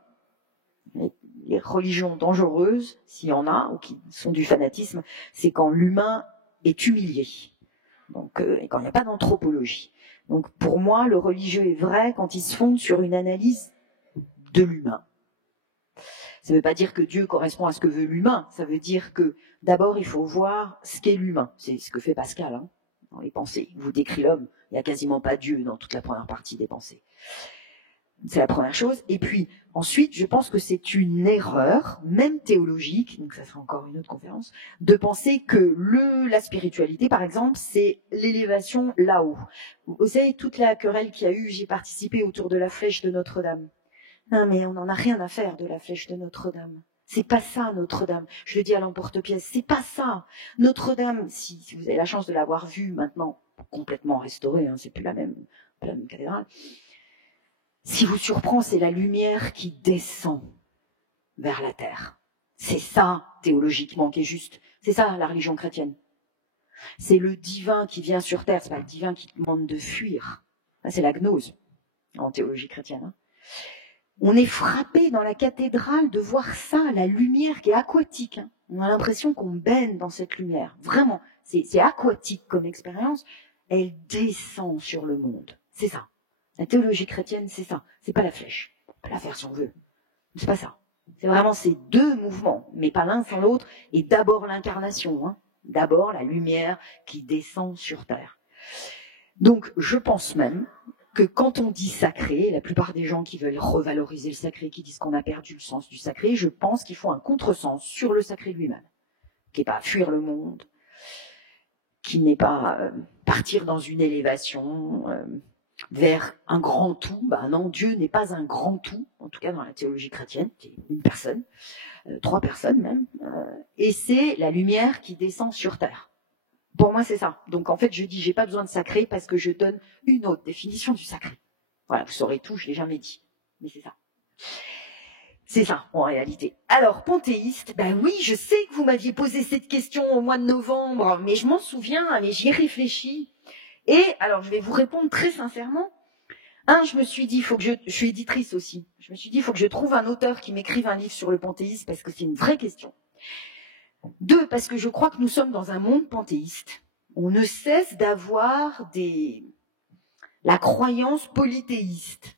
Les religions dangereuses, s'il y en a, ou qui sont du fanatisme, c'est quand l'humain est humilié. Donc, et quand il n'y a pas d'anthropologie. Donc, pour moi, le religieux est vrai quand il se fonde sur une analyse de l'humain. Ça ne veut pas dire que Dieu correspond à ce que veut l'humain. Ça veut dire que, d'abord, il faut voir ce qu'est l'humain. C'est ce que fait Pascal, hein, dans les pensées. Il vous décrit l'homme. Il n'y a quasiment pas Dieu dans toute la première partie des pensées. C'est la première chose. Et puis, ensuite, je pense que c'est une erreur, même théologique, donc ça sera encore une autre conférence, de penser que la spiritualité, par exemple, c'est l'élévation là-haut. Vous savez, toute la querelle qu'il y a eu, j'ai participé autour de la flèche de Notre-Dame. Non, mais on n'en a rien à faire de la flèche de Notre-Dame. C'est pas ça, Notre-Dame. Je le dis à l'emporte-pièce, c'est pas ça. Notre-Dame, si vous avez la chance de l'avoir vue maintenant, complètement restaurée, hein, c'est plus la même cathédrale. Ce qui vous surprend, c'est la lumière qui descend vers la terre. C'est ça, théologiquement, qui est juste. C'est ça, la religion chrétienne. C'est le divin qui vient sur terre, c'est pas le divin qui demande de fuir. C'est la gnose, en théologie chrétienne. Hein. On est frappé dans la cathédrale de voir ça, la lumière qui est aquatique. Hein. On a l'impression qu'on baigne dans cette lumière. Vraiment, c'est aquatique comme expérience. Elle descend sur le monde. C'est ça. La théologie chrétienne, c'est ça. C'est pas la flèche. On peut la faire si on veut. C'est pas ça. C'est vraiment ces deux mouvements, mais pas l'un sans l'autre. Et d'abord l'incarnation. Hein. D'abord la lumière qui descend sur terre. Donc, je pense même que quand on dit sacré, la plupart des gens qui veulent revaloriser le sacré, qui disent qu'on a perdu le sens du sacré, je pense qu'il faut un contresens sur le sacré lui-même, qui n'est pas fuir le monde, qui n'est pas partir dans une élévation vers un grand tout. Ben non, Dieu n'est pas un grand tout, en tout cas dans la théologie chrétienne, c'est une personne, 3 personnes même, et c'est la lumière qui descend sur terre. Pour moi, c'est ça. Donc, en fait, je dis, j'ai pas besoin de sacré parce que je donne une autre définition du sacré. Voilà, vous saurez tout, je l'ai jamais dit. Mais c'est ça. C'est ça, en réalité. Alors, panthéiste, ben oui, je sais que vous m'aviez posé cette question au mois de novembre, mais je m'en souviens, mais j'y ai réfléchi. Et, alors, je vais vous répondre très sincèrement. Je me suis dit, je suis éditrice aussi. Je me suis dit, il faut que je trouve un auteur qui m'écrive un livre sur le panthéisme parce que c'est une vraie question. 2, parce que je crois que nous sommes dans un monde panthéiste. On ne cesse d'avoir la croyance polythéiste.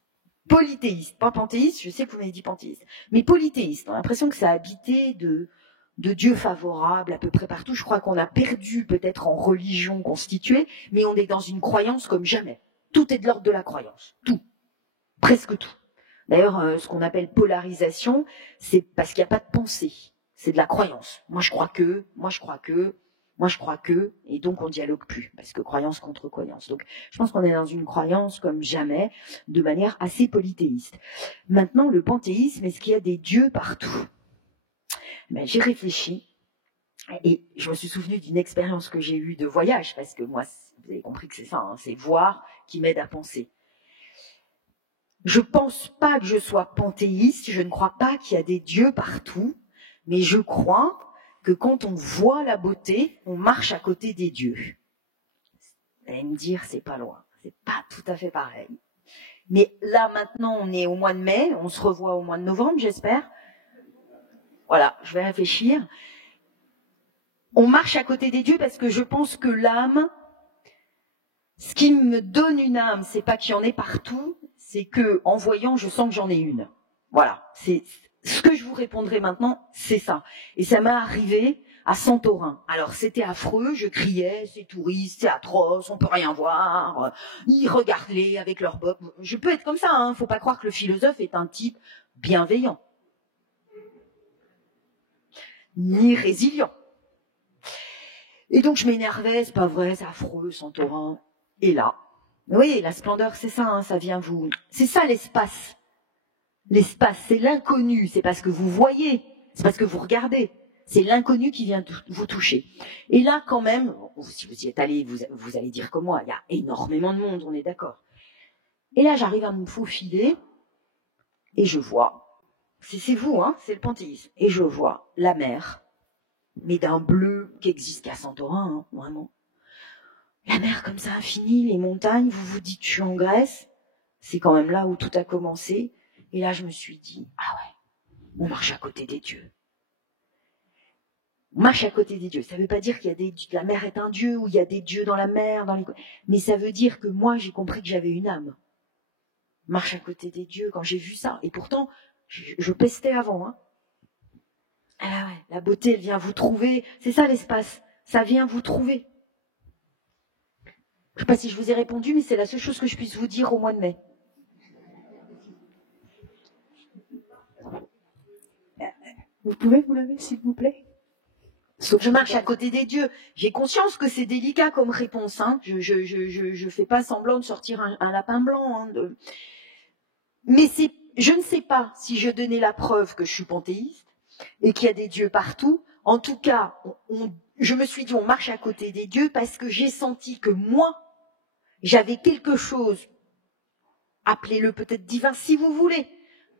Polythéiste, pas panthéiste, je sais que vous m'avez dit panthéiste, mais polythéiste. On a l'impression que ça a habité de dieux favorables à peu près partout. Je crois qu'on a perdu peut-être en religion constituée, mais on est dans une croyance comme jamais. Tout est de l'ordre de la croyance. Tout. Presque tout. D'ailleurs, ce qu'on appelle polarisation, c'est parce qu'il n'y a pas de pensée. C'est de la croyance. Moi, je crois que, et donc on dialogue plus, parce que croyance contre croyance. Donc, je pense qu'on est dans une croyance comme jamais, de manière assez polythéiste. Maintenant, le panthéisme, est-ce qu'il y a des dieux partout? Ben, j'ai réfléchi, et je me suis souvenu d'une expérience que j'ai eue de voyage, parce que moi, vous avez compris que c'est ça, hein, c'est voir qui m'aide à penser. Je pense pas que je sois panthéiste, je ne crois pas qu'il y a des dieux partout, mais je crois que quand on voit la beauté, on marche à côté des dieux. Vous allez me dire, c'est pas loin, c'est pas tout à fait pareil. Mais là, maintenant, on est au mois de mai, on se revoit au mois de novembre, j'espère. Voilà, je vais réfléchir. On marche à côté des dieux parce que je pense que l'âme, ce qui me donne une âme, c'est pas qu'il y en ait partout, c'est que en voyant, je sens que j'en ai une. Voilà, c'est ce que je vous répondrai maintenant, c'est ça. Et ça m'est arrivé à Santorin. Alors, c'était affreux, je criais, ces touristes, c'est atroce, on peut rien voir, ils regardent-les avec leurs bottes. Je peux être comme ça, hein, faut pas croire que le philosophe est un type bienveillant. Ni résilient. Et donc, je m'énervais, c'est pas vrai, c'est affreux, Santorin. Et là, oui, la splendeur, c'est ça, hein, ça vient vous... C'est ça, l'espace. L'espace, c'est l'inconnu, c'est parce que vous voyez, c'est parce que vous regardez. C'est l'inconnu qui vient vous toucher. Et là, quand même, si vous y êtes allé, vous allez dire comme moi, il y a énormément de monde, on est d'accord. Et là, j'arrive à me faufiler, et je vois, c'est vous, hein, c'est le panthéisme, et je vois la mer, mais d'un bleu qui existe qu'à Santorin, hein, vraiment. La mer comme ça, infinie, les montagnes, vous vous dites, je suis en Grèce, c'est quand même là où tout a commencé. Et là, je me suis dit, ah ouais, on marche à côté des dieux. On marche à côté des dieux. Ça ne veut pas dire qu'il y a des dieux, la mer est un dieu, ou il y a des dieux dans la mer, mais ça veut dire que moi, j'ai compris que j'avais une âme. Marche à côté des dieux, quand j'ai vu ça. Et pourtant, je pestais avant. Hein. Ah ouais, la beauté, elle vient vous trouver. C'est ça l'espace. Ça vient vous trouver. Je ne sais pas si je vous ai répondu, mais c'est la seule chose que je puisse vous dire au mois de mai. Vous pouvez vous lever, s'il vous plaît? Sauf que je marche à côté des dieux. J'ai conscience que c'est délicat comme réponse. Hein. Je fais pas semblant de sortir un lapin blanc. Hein, Mais je ne sais pas si je donnais la preuve que je suis panthéiste. et qu'il y a des dieux partout. En tout cas, je me suis dit, on marche à côté des dieux parce que j'ai senti que moi, j'avais quelque chose, appelez-le peut-être divin si vous voulez,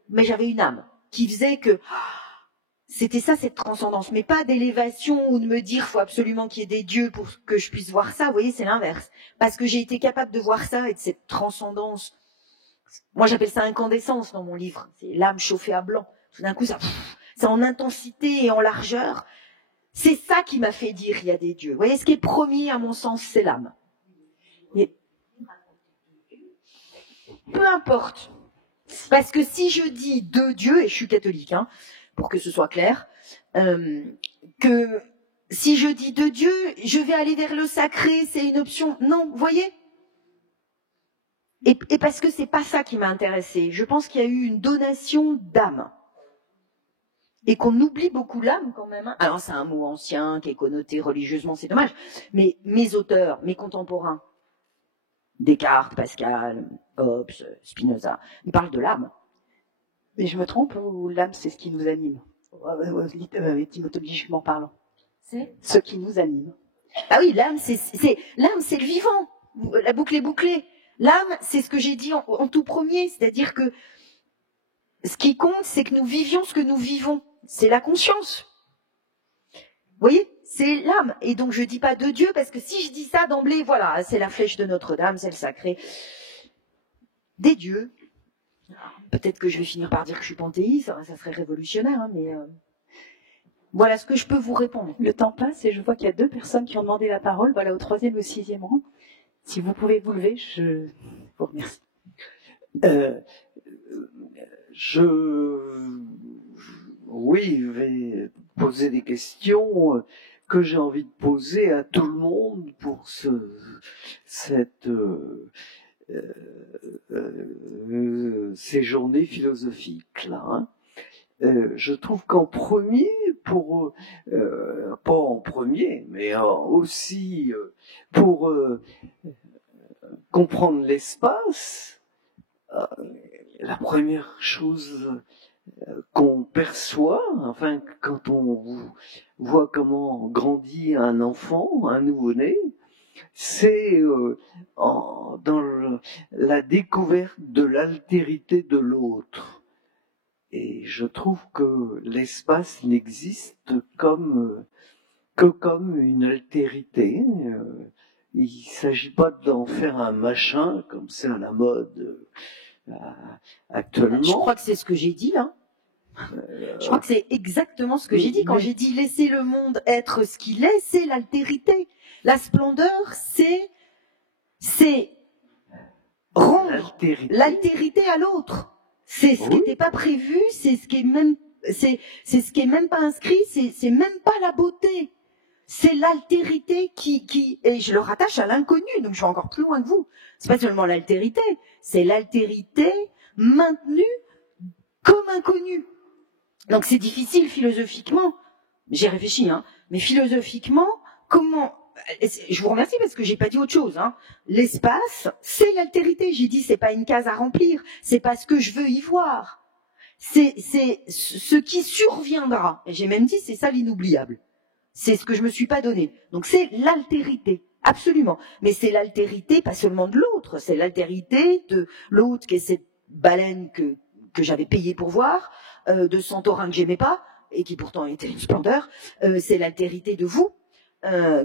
mais j'avais une âme qui faisait que c'était ça, cette transcendance, mais pas d'élévation ou de me dire faut absolument qu'il y ait des dieux pour que je puisse voir ça. Vous voyez, c'est l'inverse. Parce que j'ai été capable de voir ça et de cette transcendance. Moi, j'appelle ça incandescence dans mon livre. C'est l'âme chauffée à blanc. Tout d'un coup, ça en intensité et en largeur. C'est ça qui m'a fait dire il y a des dieux. Vous voyez, ce qui est premier, à mon sens, c'est l'âme. Et peu importe. Parce que si je dis deux dieux, et je suis catholique, hein, pour que ce soit clair, que si je dis deux dieux, je vais aller vers le sacré, c'est une option. Non, vous voyez ? Et parce que c'est pas ça qui m'a intéressée. Je pense qu'il y a eu une donation d'âme. Et qu'on oublie beaucoup l'âme quand même. Hein. Alors c'est un mot ancien qui est connoté religieusement, c'est dommage. Mais mes auteurs, mes contemporains, Descartes, Pascal, Hobbes, Spinoza, ils parlent de l'âme. Mais je me trompe ou l'âme, c'est ce qui nous anime, étymologiquement parlant. C'est ce qui nous anime. Ah oui, l'âme, c'est le vivant. La boucle est bouclée. L'âme, c'est ce que j'ai dit en tout premier, c'est-à-dire que ce qui compte, c'est que nous vivions ce que nous vivons. C'est la conscience. Vous voyez, c'est l'âme. Et donc je dis pas de Dieu, parce que si je dis ça d'emblée, voilà, c'est la flèche de Notre-Dame, c'est le sacré. Des dieux. Peut-être que je vais finir par dire que je suis panthéiste, ça serait révolutionnaire, hein, mais voilà ce que je peux vous répondre. Le temps passe et je vois qu'il y a 2 personnes qui ont demandé la parole. Voilà, au 3e ou 6e rang. Si vous pouvez vous lever, je vous remercie. Oui, je vais poser des questions que j'ai envie de poser à tout le monde pour ces journées philosophiques-là. Hein. Je trouve qu'en premier, pas en premier, mais aussi pour comprendre l'espace, la première chose qu'on perçoit, enfin, quand on voit comment grandit un enfant, un nouveau-né, c'est dans la découverte de l'altérité de l'autre. Et je trouve que l'espace n'existe que comme une altérité. Il ne s'agit pas d'en faire un machin, comme c'est à la mode actuellement. Je crois que c'est ce que j'ai dit, là. Je crois que c'est exactement ce que j'ai dit. Quand j'ai dit laisser le monde être ce qu'il est, c'est l'altérité. La splendeur, c'est rendre l'altérité à l'autre. C'est ce qui n'était pas prévu, c'est ce qui est même pas inscrit, c'est même pas la beauté. C'est l'altérité et je le rattache à l'inconnu, donc je vais encore plus loin que vous. C'est pas seulement l'altérité, c'est l'altérité maintenue comme inconnue. Donc c'est difficile philosophiquement, j'ai réfléchi, hein, mais philosophiquement, comment... Je vous remercie parce que j'ai pas dit autre chose. Hein. L'espace, c'est l'altérité. J'ai dit, c'est pas une case à remplir, c'est pas ce que je veux y voir. C'est ce qui surviendra. Et j'ai même dit, c'est ça l'inoubliable. C'est ce que je me suis pas donné. Donc c'est l'altérité, absolument. Mais c'est l'altérité, pas seulement de l'autre, c'est l'altérité de l'autre qui est cette baleine que j'avais payée pour voir, de Santorin que j'aimais pas et qui pourtant était une splendeur. C'est l'altérité de vous.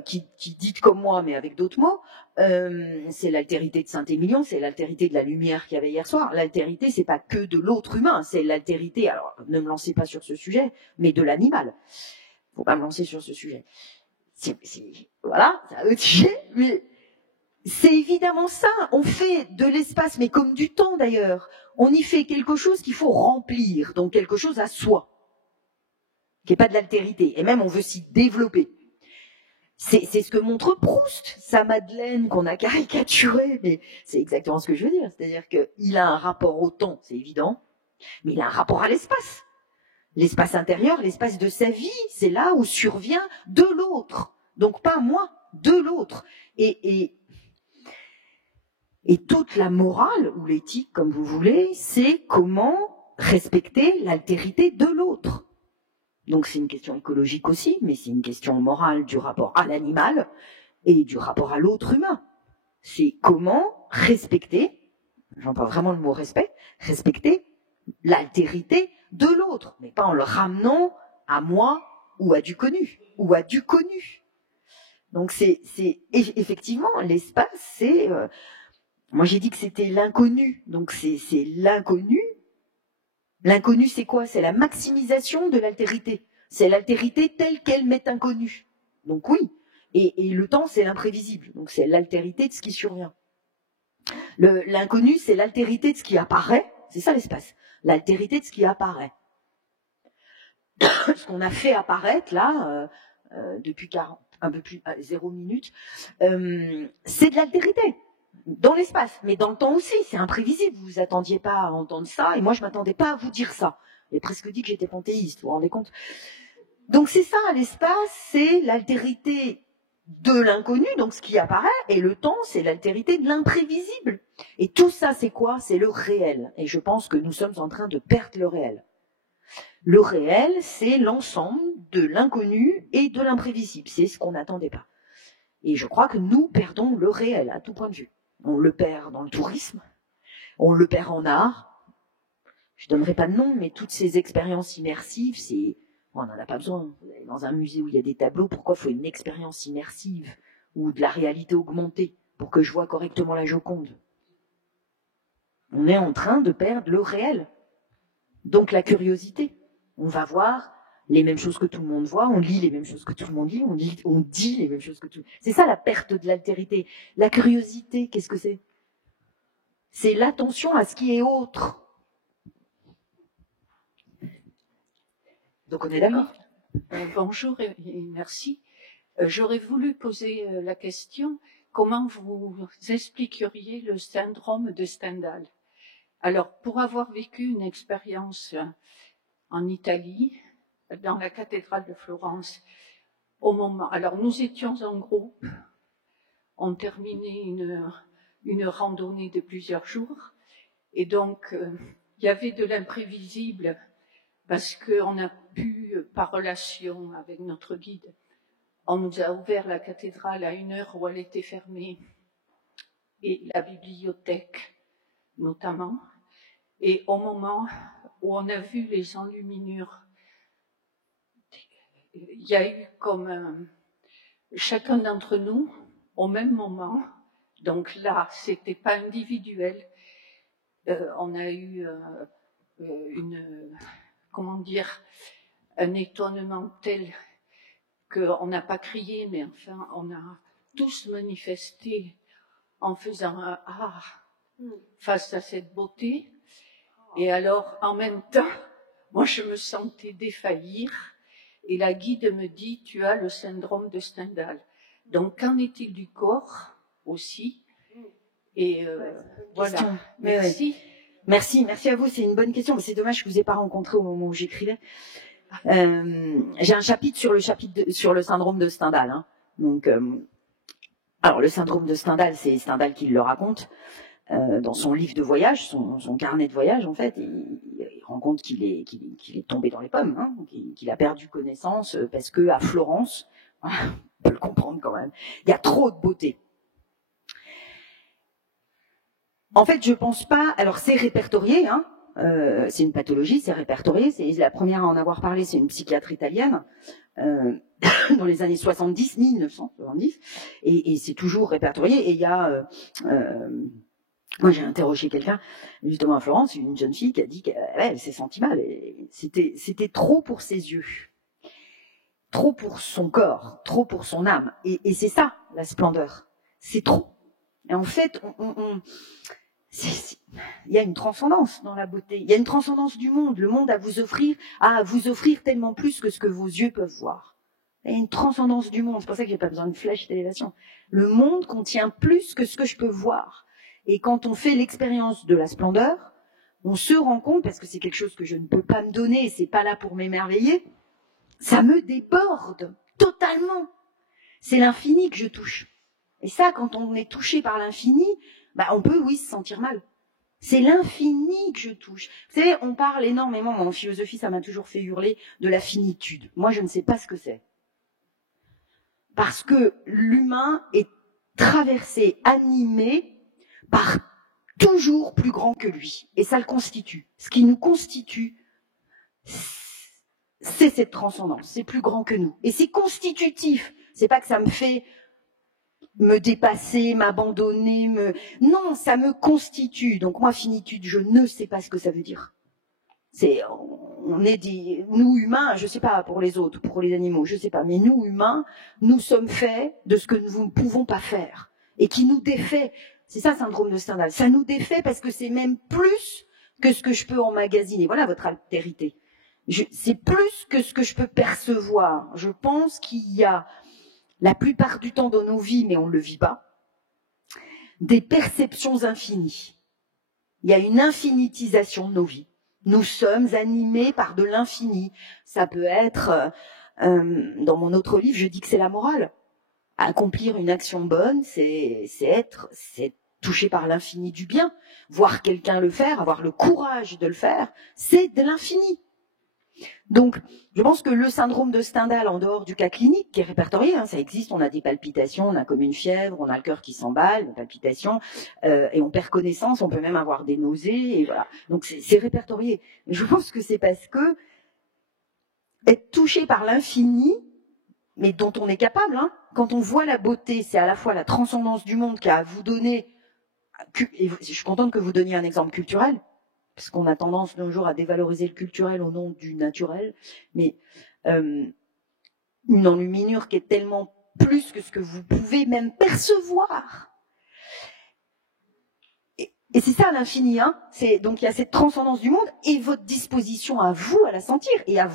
Qui dites comme moi, mais avec d'autres mots, c'est l'altérité de Saint-Émilion, c'est l'altérité de la lumière qu'il y avait hier soir. L'altérité, c'est pas que de l'autre humain, c'est l'altérité, alors ne me lancez pas sur ce sujet, mais de l'animal. Faut pas me lancer sur ce sujet. Voilà, c'est un autre sujet, mais c'est évidemment ça. On fait de l'espace, mais comme du temps d'ailleurs, on y fait quelque chose qu'il faut remplir, donc quelque chose à soi, qui n'est pas de l'altérité, et même on veut s'y développer. C'est ce que montre Proust, sa Madeleine qu'on a caricaturée, mais c'est exactement ce que je veux dire. C'est-à-dire qu'il a un rapport au temps, c'est évident, mais il a un rapport à l'espace. L'espace intérieur, l'espace de sa vie, c'est là où survient de l'autre. Donc pas moi, de l'autre. Et toute la morale, ou l'éthique, comme vous voulez, c'est comment respecter l'altérité de l'autre. Donc c'est une question écologique aussi, mais c'est une question morale du rapport à l'animal et du rapport à l'autre humain. C'est comment respecter, j'entends vraiment le mot respect, respecter l'altérité de l'autre, mais pas en le ramenant à moi ou à du connu, ou à du connu. Donc c'est effectivement, l'espace, c'est... moi j'ai dit que c'était l'inconnu, donc c'est l'inconnu. L'inconnu, c'est quoi? C'est la maximisation de l'altérité. C'est l'altérité telle qu'elle m'est inconnue. Donc oui, et le temps, c'est l'imprévisible. Donc c'est l'altérité de ce qui survient. L'inconnu, c'est l'altérité de ce qui apparaît. C'est ça l'espace. L'altérité de ce qui apparaît. Ce qu'on a fait apparaître là, depuis 40, un peu plus, 0 minute, c'est de l'altérité. Dans l'espace, mais dans le temps aussi, c'est imprévisible. Vous vous attendiez pas à entendre ça, et moi je m'attendais pas à vous dire ça. J'ai presque dit que j'étais panthéiste, vous vous rendez compte? Donc c'est ça, l'espace, c'est l'altérité de l'inconnu, donc ce qui apparaît, et le temps, c'est l'altérité de l'imprévisible. Et tout ça, c'est quoi? C'est le réel. Et je pense que nous sommes en train de perdre le réel. Le réel, c'est l'ensemble de l'inconnu et de l'imprévisible. C'est ce qu'on n'attendait pas. Et je crois que nous perdons le réel à tout point de vue. On le perd dans le tourisme, on le perd en art. Je donnerai pas de nom, mais toutes ces expériences immersives, on n'en a pas besoin. Dans un musée où il y a des tableaux, pourquoi il faut une expérience immersive ou de la réalité augmentée pour que je vois correctement la Joconde? On est en train de perdre le réel. Donc la curiosité. On va voir les mêmes choses que tout le monde voit, on lit les mêmes choses que tout le monde lit, on dit les mêmes choses que tout le monde... C'est ça la perte de l'altérité. La curiosité, qu'est-ce que c'est? C'est l'attention à ce qui est autre. Donc on est d'accord. Bonjour et merci. J'aurais voulu poser la question, comment vous expliqueriez le syndrome de Stendhal? Alors, pour avoir vécu une expérience en Italie, dans la cathédrale de Florence, alors nous étions en groupe, on terminait une randonnée de plusieurs jours, et donc il y avait de l'imprévisible, parce qu'on a pu, par relation avec notre guide, on nous a ouvert la cathédrale à une heure où elle était fermée, et la bibliothèque notamment, et au moment où on a vu les enluminures, il y a eu comme chacun d'entre nous, au même moment, donc là, c'était pas individuel, on a eu un étonnement tel qu'on n'a pas crié, mais enfin, on a tous manifesté en faisant un « ah » face à cette beauté. Et alors, en même temps, moi, je me sentais défaillir. Et la guide me dit, tu as le syndrome de Stendhal. Donc, qu'en est-il du corps aussi? Et voilà. Merci. Merci à vous. C'est une bonne question, mais c'est dommage que je vous ai pas rencontré au moment où j'écrivais. J'ai un chapitre sur le syndrome de Stendhal. Hein. Donc, alors le syndrome de Stendhal, c'est Stendhal qui le raconte dans son livre de voyage, son carnet de voyage en fait. Il rend compte qu'il est tombé dans les pommes, hein, qu'il a perdu connaissance parce que à Florence, on peut le comprendre quand même, il y a trop de beauté. En fait, je pense pas. Alors c'est répertorié, hein. C'est une pathologie, c'est répertorié. C'est la première à en avoir parlé, c'est une psychiatre italienne dans les années 1970, et c'est toujours répertorié. Et il y a, moi j'ai interrogé quelqu'un justement à Florence, une jeune fille qui a dit qu'elle s'est sentie mal. C'était trop pour ses yeux, trop pour son corps, trop pour son âme. Et c'est ça la splendeur, c'est trop. Et en fait, il y a une transcendance dans la beauté. Il y a une transcendance du monde. Le monde a à vous offrir tellement plus que ce que vos yeux peuvent voir. Il y a une transcendance du monde. C'est pour ça que j'ai pas besoin de flèche d'élévation. Le monde contient plus que ce que je peux voir. Et quand on fait l'expérience de la splendeur, on se rend compte, parce que c'est quelque chose que je ne peux pas me donner, et c'est pas là pour m'émerveiller, ça me déborde totalement. C'est l'infini que je touche. Et ça, quand on est touché par l'infini, on peut, oui, se sentir mal. C'est l'infini que je touche. Vous savez, on parle énormément, en philosophie, ça m'a toujours fait hurler, de la finitude. Moi, je ne sais pas ce que c'est. Parce que l'humain est traversé, animé par toujours plus grand que lui. Et ça le constitue. Ce qui nous constitue, c'est cette transcendance. C'est plus grand que nous. Et c'est constitutif. C'est pas que ça me fait me dépasser, m'abandonner, non, ça me constitue. Donc moi, finitude, je ne sais pas ce que ça veut dire. Nous humains, je sais pas pour les autres, pour les animaux, je sais pas, mais nous humains, nous sommes faits de ce que nous ne pouvons pas faire et qui nous défait. C'est ça, syndrome de Stendhal. Ça nous défait parce que c'est même plus que ce que je peux emmagasiner. Voilà votre altérité. C'est plus que ce que je peux percevoir. Je pense qu'il y a la plupart du temps dans nos vies, mais on ne le vit pas, des perceptions infinies. Il y a une infinitisation de nos vies. Nous sommes animés par de l'infini. Ça peut être, dans mon autre livre, je dis que c'est la morale. Accomplir une action bonne, c'est touché par l'infini du bien. Voir quelqu'un le faire, avoir le courage de le faire, c'est de l'infini. Donc, je pense que le syndrome de Stendhal, en dehors du cas clinique, qui est répertorié, ça existe, on a des palpitations, on a comme une fièvre, on a le cœur qui s'emballe, des palpitations, et on perd connaissance, on peut même avoir des nausées, et voilà. Donc, c'est répertorié. Mais je pense que c'est parce que être touché par l'infini, mais dont on est capable, quand on voit la beauté, c'est à la fois la transcendance du monde qu'a à vous donner, et je suis contente que vous donniez un exemple culturel, parce qu'on a tendance de nos jours à dévaloriser le culturel au nom du naturel, mais une enluminure qui est tellement plus que ce que vous pouvez même percevoir. Et c'est ça l'infini, donc il y a cette transcendance du monde et votre disposition à vous à la sentir et à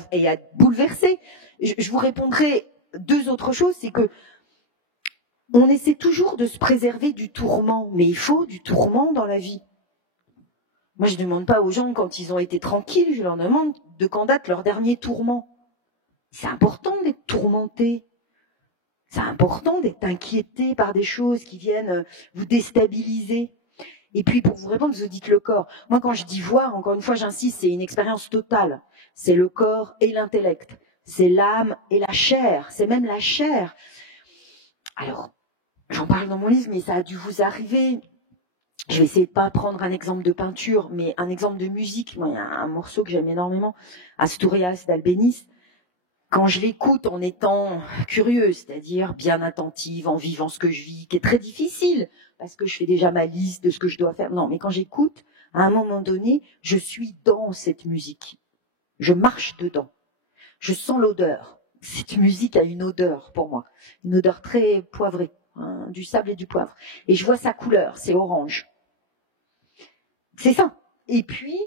bouleverser. Je vous répondrai deux autres choses, c'est que on essaie toujours de se préserver du tourment, mais il faut du tourment dans la vie. Moi, je ne demande pas aux gens, quand ils ont été tranquilles, je leur demande de quand date leur dernier tourment. C'est important d'être tourmenté. C'est important d'être inquiété par des choses qui viennent vous déstabiliser. Et puis, pour vous répondre, vous dites le corps. Moi, quand je dis voir, encore une fois, j'insiste, c'est une expérience totale. C'est le corps et l'intellect. C'est l'âme et la chair. C'est même la chair. Alors, j'en parle dans mon livre, mais ça a dû vous arriver. Je vais essayer de pas prendre un exemple de peinture, mais un exemple de musique. Moi, il y a un morceau que j'aime énormément, Asturias d'Albéniz. Quand je l'écoute en étant curieuse, c'est-à-dire bien attentive, en vivant ce que je vis, qui est très difficile, parce que je fais déjà ma liste de ce que je dois faire. Non, mais quand j'écoute, à un moment donné, je suis dans cette musique. Je marche dedans. Je sens l'odeur. Cette musique a une odeur pour moi, une odeur très poivrée, du sable et du poivre. Et je vois sa couleur, c'est orange. C'est ça. Et puis,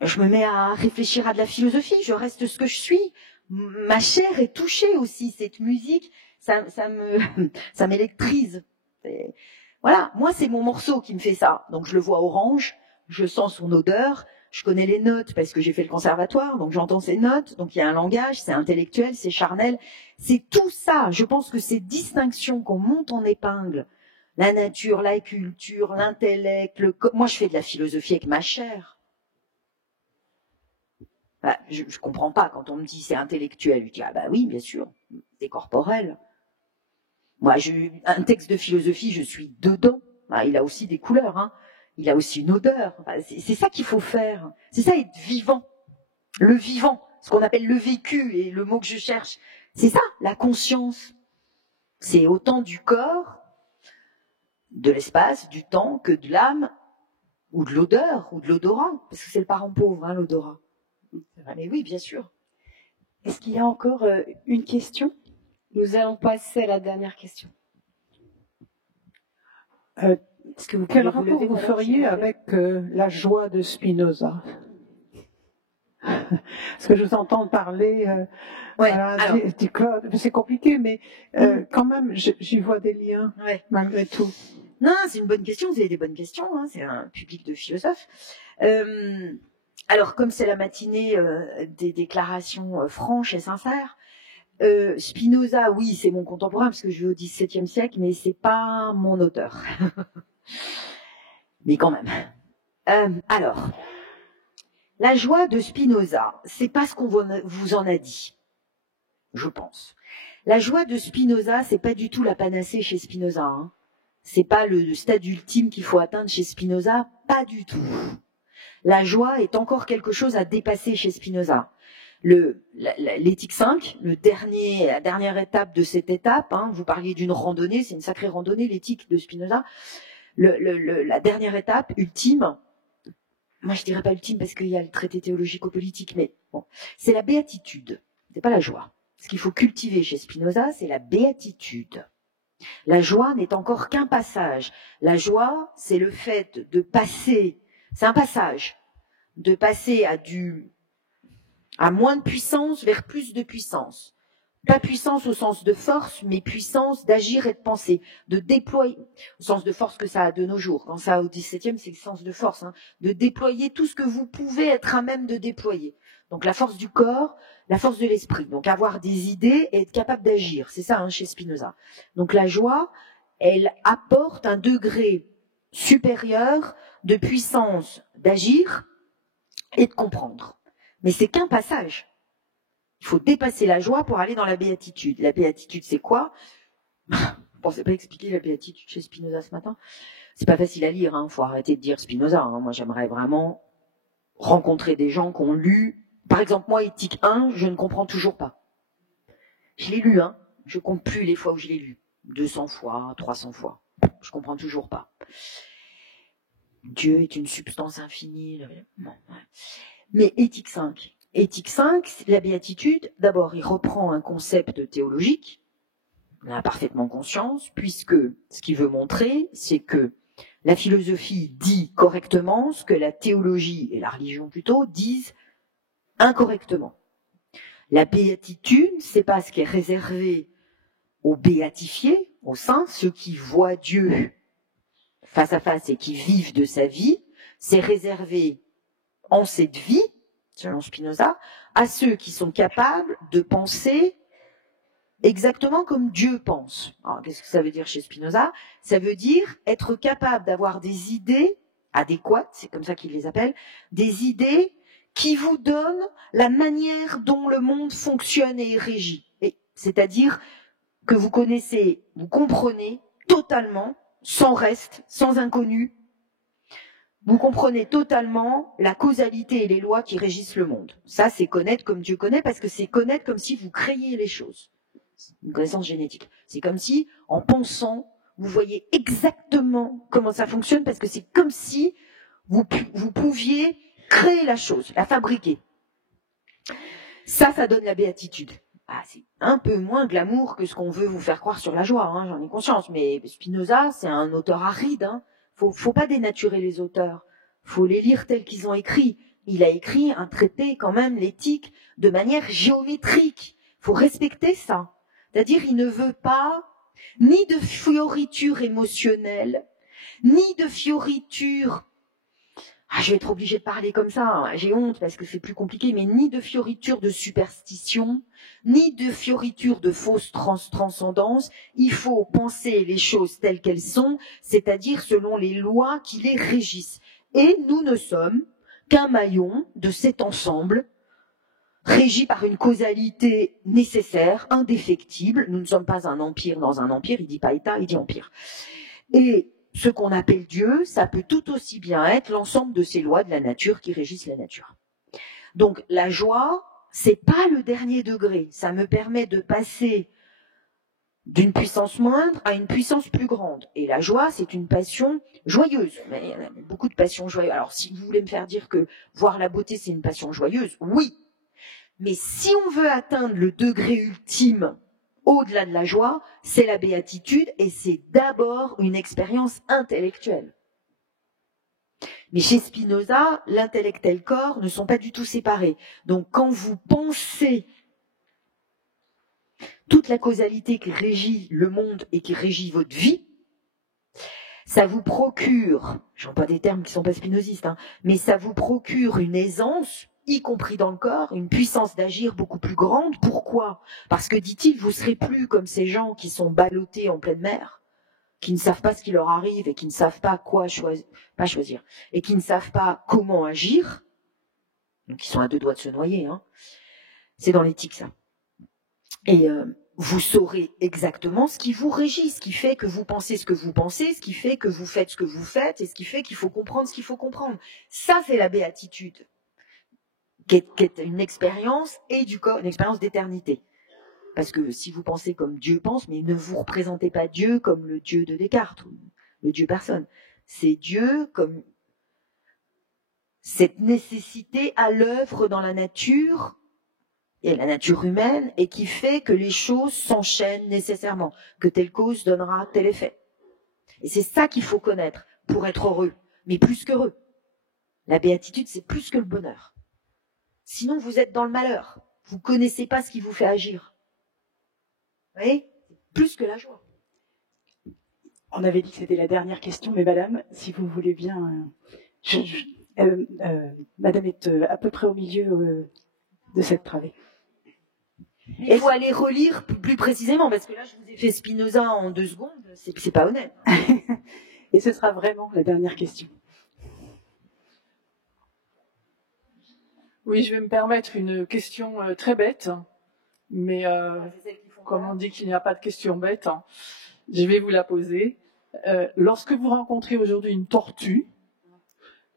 je me mets à réfléchir à de la philosophie, je reste ce que je suis. Ma chair est touchée aussi, cette musique, ça m'électrise. Voilà, moi c'est mon morceau qui me fait ça. Donc je le vois orange, je sens son odeur, je connais les notes parce que j'ai fait le conservatoire, donc j'entends ces notes, donc il y a un langage, c'est intellectuel, c'est charnel. C'est tout ça, je pense que ces distinctions qu'on monte en épingle, la nature, la culture, l'intellect, moi je fais de la philosophie avec ma chair. Bah, je comprends pas quand on me dit c'est intellectuel. Je dis ah bah oui bien sûr, c'est corporel. Moi un texte de philosophie, je suis dedans. Bah, il a aussi des couleurs, il a aussi une odeur. Bah, c'est ça qu'il faut faire. C'est ça être vivant, le vivant, ce qu'on appelle le vécu et le mot que je cherche. C'est ça la conscience. C'est autant du corps, de l'espace, du temps, que de l'âme, ou de l'odeur, ou de l'odorat, parce que c'est le parent pauvre, l'odorat. Mais oui, bien sûr. Est-ce qu'il y a encore une question? Nous allons passer à la dernière question. Quel rapport vous feriez avec la joie de Spinoza? Parce que je vous entends parler du corps, c'est compliqué, mais quand même, j'y vois des liens, malgré tout. Non, c'est une bonne question, vous avez des bonnes questions, c'est un public de philosophes. Alors, comme c'est la matinée des déclarations franches et sincères, Spinoza, oui, c'est mon contemporain, parce que je vis au XVIIe siècle, mais c'est pas mon auteur. Mais quand même. Alors, la joie de Spinoza, c'est pas ce qu'on vous en a dit, je pense. La joie de Spinoza, c'est pas du tout la panacée chez Spinoza. Hein. C'est pas le stade ultime qu'il faut atteindre chez Spinoza, pas du tout. La joie est encore quelque chose à dépasser chez Spinoza. L'éthique 5, la dernière étape de cette étape, hein, vous parliez d'une randonnée, c'est une sacrée randonnée, l'éthique de Spinoza. La dernière étape, ultime, moi je dirais pas ultime parce qu'il y a le traité théologico-politique, mais bon, c'est la béatitude, c'est pas la joie. Ce qu'il faut cultiver chez Spinoza, c'est la béatitude. La joie n'est encore qu'un passage. La joie, c'est le fait de passer, c'est un passage, de passer à moins de puissance vers plus de puissance. Pas puissance au sens de force, mais puissance d'agir et de penser, de déployer, au sens de force que ça a de nos jours. Quand ça a au XVIIe, c'est le sens de force, hein, de déployer tout ce que vous pouvez être à même de déployer. Donc la force du corps, la force de l'esprit. Donc avoir des idées et être capable d'agir. C'est ça, hein, chez Spinoza. Donc la joie, elle apporte un degré supérieur de puissance d'agir et de comprendre. Mais c'est qu'un passage. Il faut dépasser la joie pour aller dans la béatitude. La béatitude, c'est quoi? Je ne pensais pas expliquer la béatitude chez Spinoza ce matin. C'est pas facile à lire, hein. Faut arrêter de dire Spinoza. Hein. Moi, j'aimerais vraiment rencontrer des gens qui ont lu. Par exemple, moi, Éthique 1, je ne comprends toujours pas. Je l'ai lu, hein. Je compte plus les fois où je l'ai lu. 200 fois, 300 fois. Je comprends toujours pas. Dieu est une substance infinie. Bon, ouais. Mais Éthique 5. Éthique 5, la béatitude, d'abord, il reprend un concept théologique, on en a parfaitement conscience, puisque ce qu'il veut montrer, c'est que la philosophie dit correctement ce que la théologie et la religion plutôt disent incorrectement. La béatitude, c'est pas ce qui est réservé aux béatifiés, aux saints, ceux qui voient Dieu face à face et qui vivent de sa vie, c'est réservé en cette vie, selon Spinoza, à ceux qui sont capables de penser exactement comme Dieu pense. Alors, qu'est-ce que ça veut dire chez Spinoza? Ça veut dire être capable d'avoir des idées adéquates, c'est comme ça qu'il les appelle, des idées qui vous donnent la manière dont le monde fonctionne et est régi. C'est-à-dire que vous connaissez, vous comprenez totalement, sans reste, sans inconnu, vous comprenez totalement la causalité et les lois qui régissent le monde. Ça, c'est connaître comme Dieu connaît, parce que c'est connaître comme si vous créiez les choses. C'est une connaissance génétique. C'est comme si, en pensant, vous voyez exactement comment ça fonctionne, parce que c'est comme si vous pouviez créer la chose, la fabriquer. Ça donne la béatitude. Ah, c'est un peu moins glamour que ce qu'on veut vous faire croire sur la joie, hein, j'en ai conscience. Mais Spinoza, c'est un auteur aride, hein. Faut pas dénaturer les auteurs. Faut les lire tels qu'ils ont écrit. Il a écrit un traité, quand même, l'éthique, de manière géométrique. Faut respecter ça. C'est-à-dire, il ne veut pas ni de fioriture émotionnelle, ni de fioriture. Je vais être obligée de parler comme ça, hein. J'ai honte parce que c'est plus compliqué, mais ni de fioriture de superstition, ni de fioriture de fausse transcendance. Il faut penser les choses telles qu'elles sont, c'est-à-dire selon les lois qui les régissent. Et nous ne sommes qu'un maillon de cet ensemble, régi par une causalité nécessaire, indéfectible. Nous ne sommes pas un empire dans un empire, il dit pas État, il dit empire. Et ce qu'on appelle Dieu, ça peut tout aussi bien être l'ensemble de ces lois de la nature qui régissent la nature. Donc la joie, c'est pas le dernier degré. Ça me permet de passer d'une puissance moindre à une puissance plus grande. Et la joie, c'est une passion joyeuse. Mais il y a beaucoup de passions joyeuses. Alors si vous voulez me faire dire que voir la beauté, c'est une passion joyeuse, oui. Mais si on veut atteindre le degré ultime, au-delà de la joie, c'est la béatitude et c'est d'abord une expérience intellectuelle. Mais chez Spinoza, l'intellect et le corps ne sont pas du tout séparés. Donc quand vous pensez toute la causalité qui régit le monde et qui régit votre vie, ça vous procure, j'emploie des termes qui ne sont pas spinozistes, hein, mais ça vous procure une aisance, y compris dans le corps, une puissance d'agir beaucoup plus grande. Pourquoi? Parce que, dit-il, vous ne serez plus comme ces gens qui sont ballottés en pleine mer, qui ne savent pas ce qui leur arrive et qui ne savent pas quoi pas choisir, et qui ne savent pas comment agir, donc ils sont à deux doigts de se noyer, hein. C'est dans l'éthique, ça. Et vous saurez exactement ce qui vous régit, ce qui fait que vous pensez ce que vous pensez, ce qui fait que vous faites ce que vous faites, et ce qui fait qu'il faut comprendre ce qu'il faut comprendre. Ça, c'est la béatitude, qui est une expérience et du corps, une expérience d'éternité. Parce que si vous pensez comme Dieu pense, mais ne vous représentez pas Dieu comme le Dieu de Descartes, ou le Dieu personne. C'est Dieu comme cette nécessité à l'œuvre dans la nature, et la nature humaine, et qui fait que les choses s'enchaînent nécessairement, que telle cause donnera tel effet. Et c'est ça qu'il faut connaître pour être heureux, mais plus qu'heureux. La béatitude, c'est plus que le bonheur. Sinon, vous êtes dans le malheur. Vous ne connaissez pas ce qui vous fait agir. Vous voyez ? Plus que la joie. On avait dit que c'était la dernière question, mais madame, si vous voulez bien... madame est à peu près au milieu de cette travée. Il faut aller relire plus précisément, parce que là, je vous ai fait Spinoza en 2 secondes, c'est pas honnête. Et ce sera vraiment la dernière question. Oui, je vais me permettre une question très bête, mais comme on dit qu'il n'y a pas de question bête, hein, je vais vous la poser. Lorsque vous rencontrez aujourd'hui une tortue,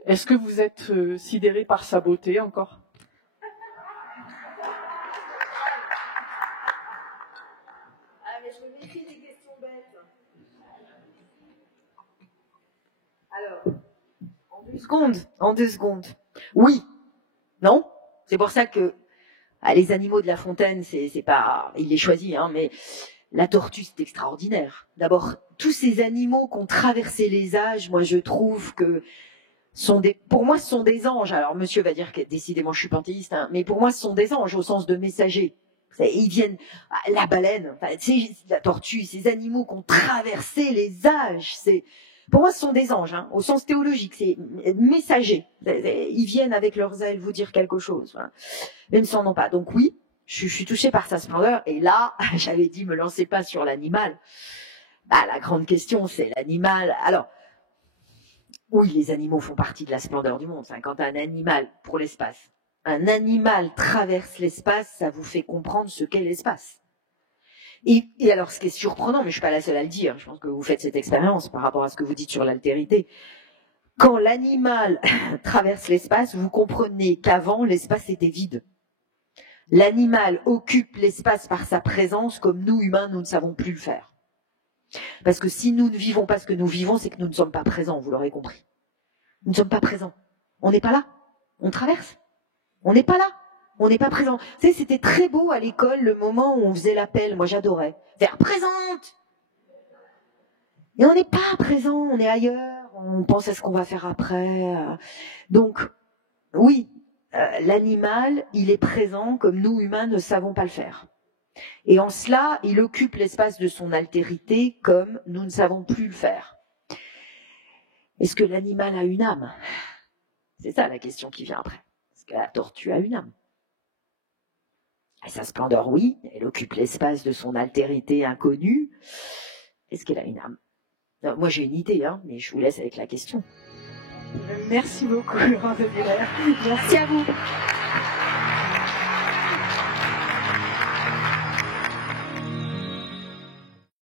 est-ce que vous êtes sidéré par sa beauté encore ? Alors, en deux secondes. Oui. Non. C'est pour ça que les animaux de La Fontaine, c'est pas, il les choisit, hein, mais la tortue, c'est extraordinaire. D'abord, tous ces animaux qui ont traversé les âges, moi, je trouve que pour moi, ce sont des anges. Alors, monsieur va dire que décidément, je suis panthéiste, hein, mais pour moi, ce sont des anges au sens de messagers. Ils viennent, la baleine, la tortue, ces animaux qui ont traversé les âges, pour moi, ce sont des anges, hein, au sens théologique, c'est messagers. Ils viennent avec leurs ailes vous dire quelque chose. Voilà. Mais ils ne s'en ont pas. Donc oui, je suis touchée par sa splendeur. Et là, j'avais dit, me lancez pas sur l'animal. La grande question, c'est l'animal. Alors, oui, les animaux font partie de la splendeur du monde. Quand un animal, pour l'espace, un animal traverse l'espace, ça vous fait comprendre ce qu'est l'espace. Et alors, ce qui est surprenant, mais je ne suis pas la seule à le dire, je pense que vous faites cette expérience par rapport à ce que vous dites sur l'altérité, quand l'animal traverse l'espace, vous comprenez qu'avant, l'espace était vide. L'animal occupe l'espace par sa présence, comme nous, humains, nous ne savons plus le faire. Parce que si nous ne vivons pas ce que nous vivons, c'est que nous ne sommes pas présents, vous l'aurez compris. Nous ne sommes pas présents. On n'est pas là. On traverse. On n'est pas là. On n'est pas présent. Vous savez, c'était très beau à l'école, le moment où on faisait l'appel. Moi, j'adorais. Faire présente. Et on n'est pas présent, on est ailleurs. On pense à ce qu'on va faire après. Donc, oui, l'animal, il est présent comme nous, humains, ne savons pas le faire. Et en cela, il occupe l'espace de son altérité comme nous ne savons plus le faire. Est-ce que l'animal a une âme ? C'est ça la question qui vient après. Est-ce que la tortue a une âme ? Et sa splendeur, oui, elle occupe l'espace de son altérité inconnue. Est-ce qu'elle a une âme ? Non, moi j'ai une idée, hein, mais je vous laisse avec la question. Merci beaucoup, Laurence de Muller. Merci à vous.